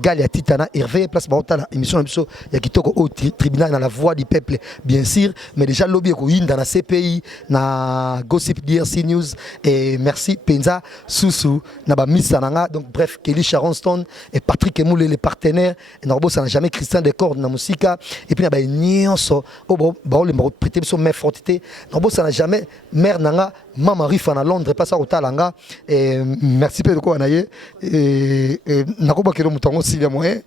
Galia Titana Hervé place ba la émission ya kitoko au tribunal dans la voix du peuple bien sûr mais déjà lobby ko yinda na CPI na Gossip DRC News et merci Penza Sousou na ba Mr Nanga donc bref Kelly Charonston et Patrick Emoule les partenaires et normalement ça n'a jamais Christian Descordes na musica et puis na ba nyonso o ba le prêter so main fortité normalement ça n'a jamais mère nanga Mama Rifa na Londres pas ça au talanga et merci peu de quoi naye et nakoba kero mutango silia moyen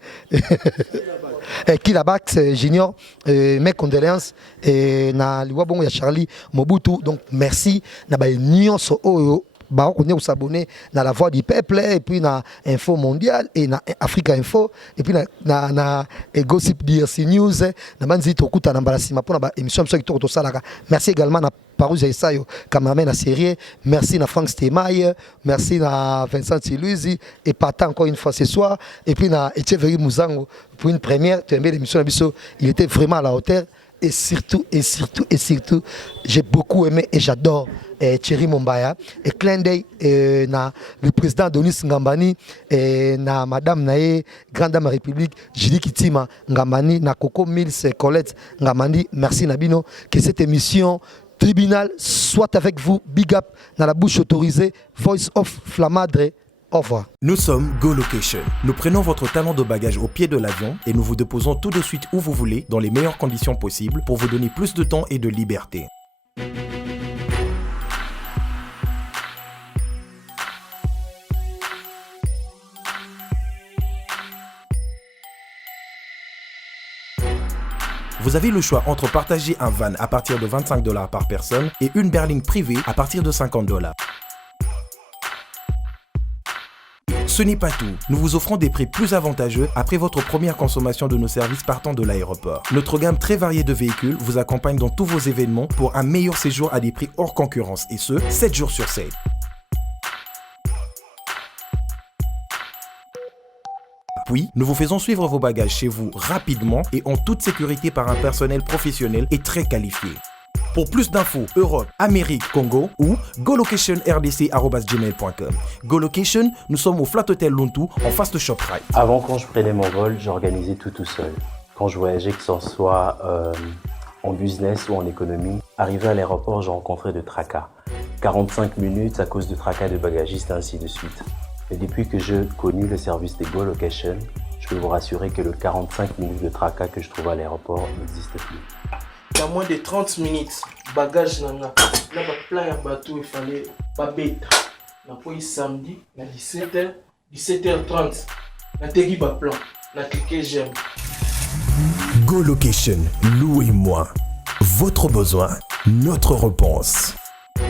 Kilabax Junior mes condoléances et na liwa bongo ya Charlie Mobutu donc merci na ba nyonso o ba on est s'abonner dans la voix du peuple et puis na Info Mondial et na Africa Info et puis na Gossip DRC News na manzi tokuta na mbalasima pour na émission so to salaka merci également na Parouza Isayo cameraman na série merci na Frank Stemaille merci na Vincent Siluizi et Pata encore une fois ce soir et puis na Etcheverry Muzango pour une première tu aimais l'émission Biso il était vraiment à la hauteur et surtout j'ai beaucoup aimé et j'adore Thierry Mombaya et clin d'œil na le président Donis Ngambani et na madame nae grande dame République Julie Kitima Ngambani na Coco Mills Colette Ngambani merci Nabino que cette émission tribunal soit avec vous big up dans la bouche autorisée Voice of Flamadre. Au revoir. Nous sommes Go Location. Nous prenons votre talon de bagage au pied de l'avion et nous vous déposons tout de suite où vous voulez dans les meilleures conditions possibles pour vous donner plus de temps et de liberté. Vous avez le choix entre partager un van à partir de $25 par personne et une berline privée à partir de $50. Ce n'est pas tout. Nous vous offrons des prix plus avantageux après votre première consommation de nos services partant de l'aéroport. Notre gamme très variée de véhicules vous accompagne dans tous vos événements pour un meilleur séjour à des prix hors concurrence et ce, 7 jours sur 7. Puis, nous vous faisons suivre vos bagages chez vous rapidement et en toute sécurité par un personnel professionnel et très qualifié. Pour plus d'infos, Europe, Amérique, Congo ou golocation.rdc@gmail.com. GoLocation, nous sommes au Flat Hotel Lontu en face de ShopRite. Avant, quand je prenais mon vol, j'organisais tout seul. Quand je voyageais, que ce soit en business ou en économie, arrivé à l'aéroport, je rencontrais de tracas. 45 minutes à cause de tracas de bagagistes, ainsi de suite. Et depuis que j'ai connu le service de GoLocation, je peux vous rassurer que le 45 minutes de tracas que je trouve à l'aéroport n'existe plus. Dans moins de 30 minutes, bagage nanga, na ba plein ya bateau il fallait pas bête. Na poyi samedi, na 17h30, na tegi ba plan, na cliquer j'aime. GoLocation, louez-moi. Votre besoin, notre réponse.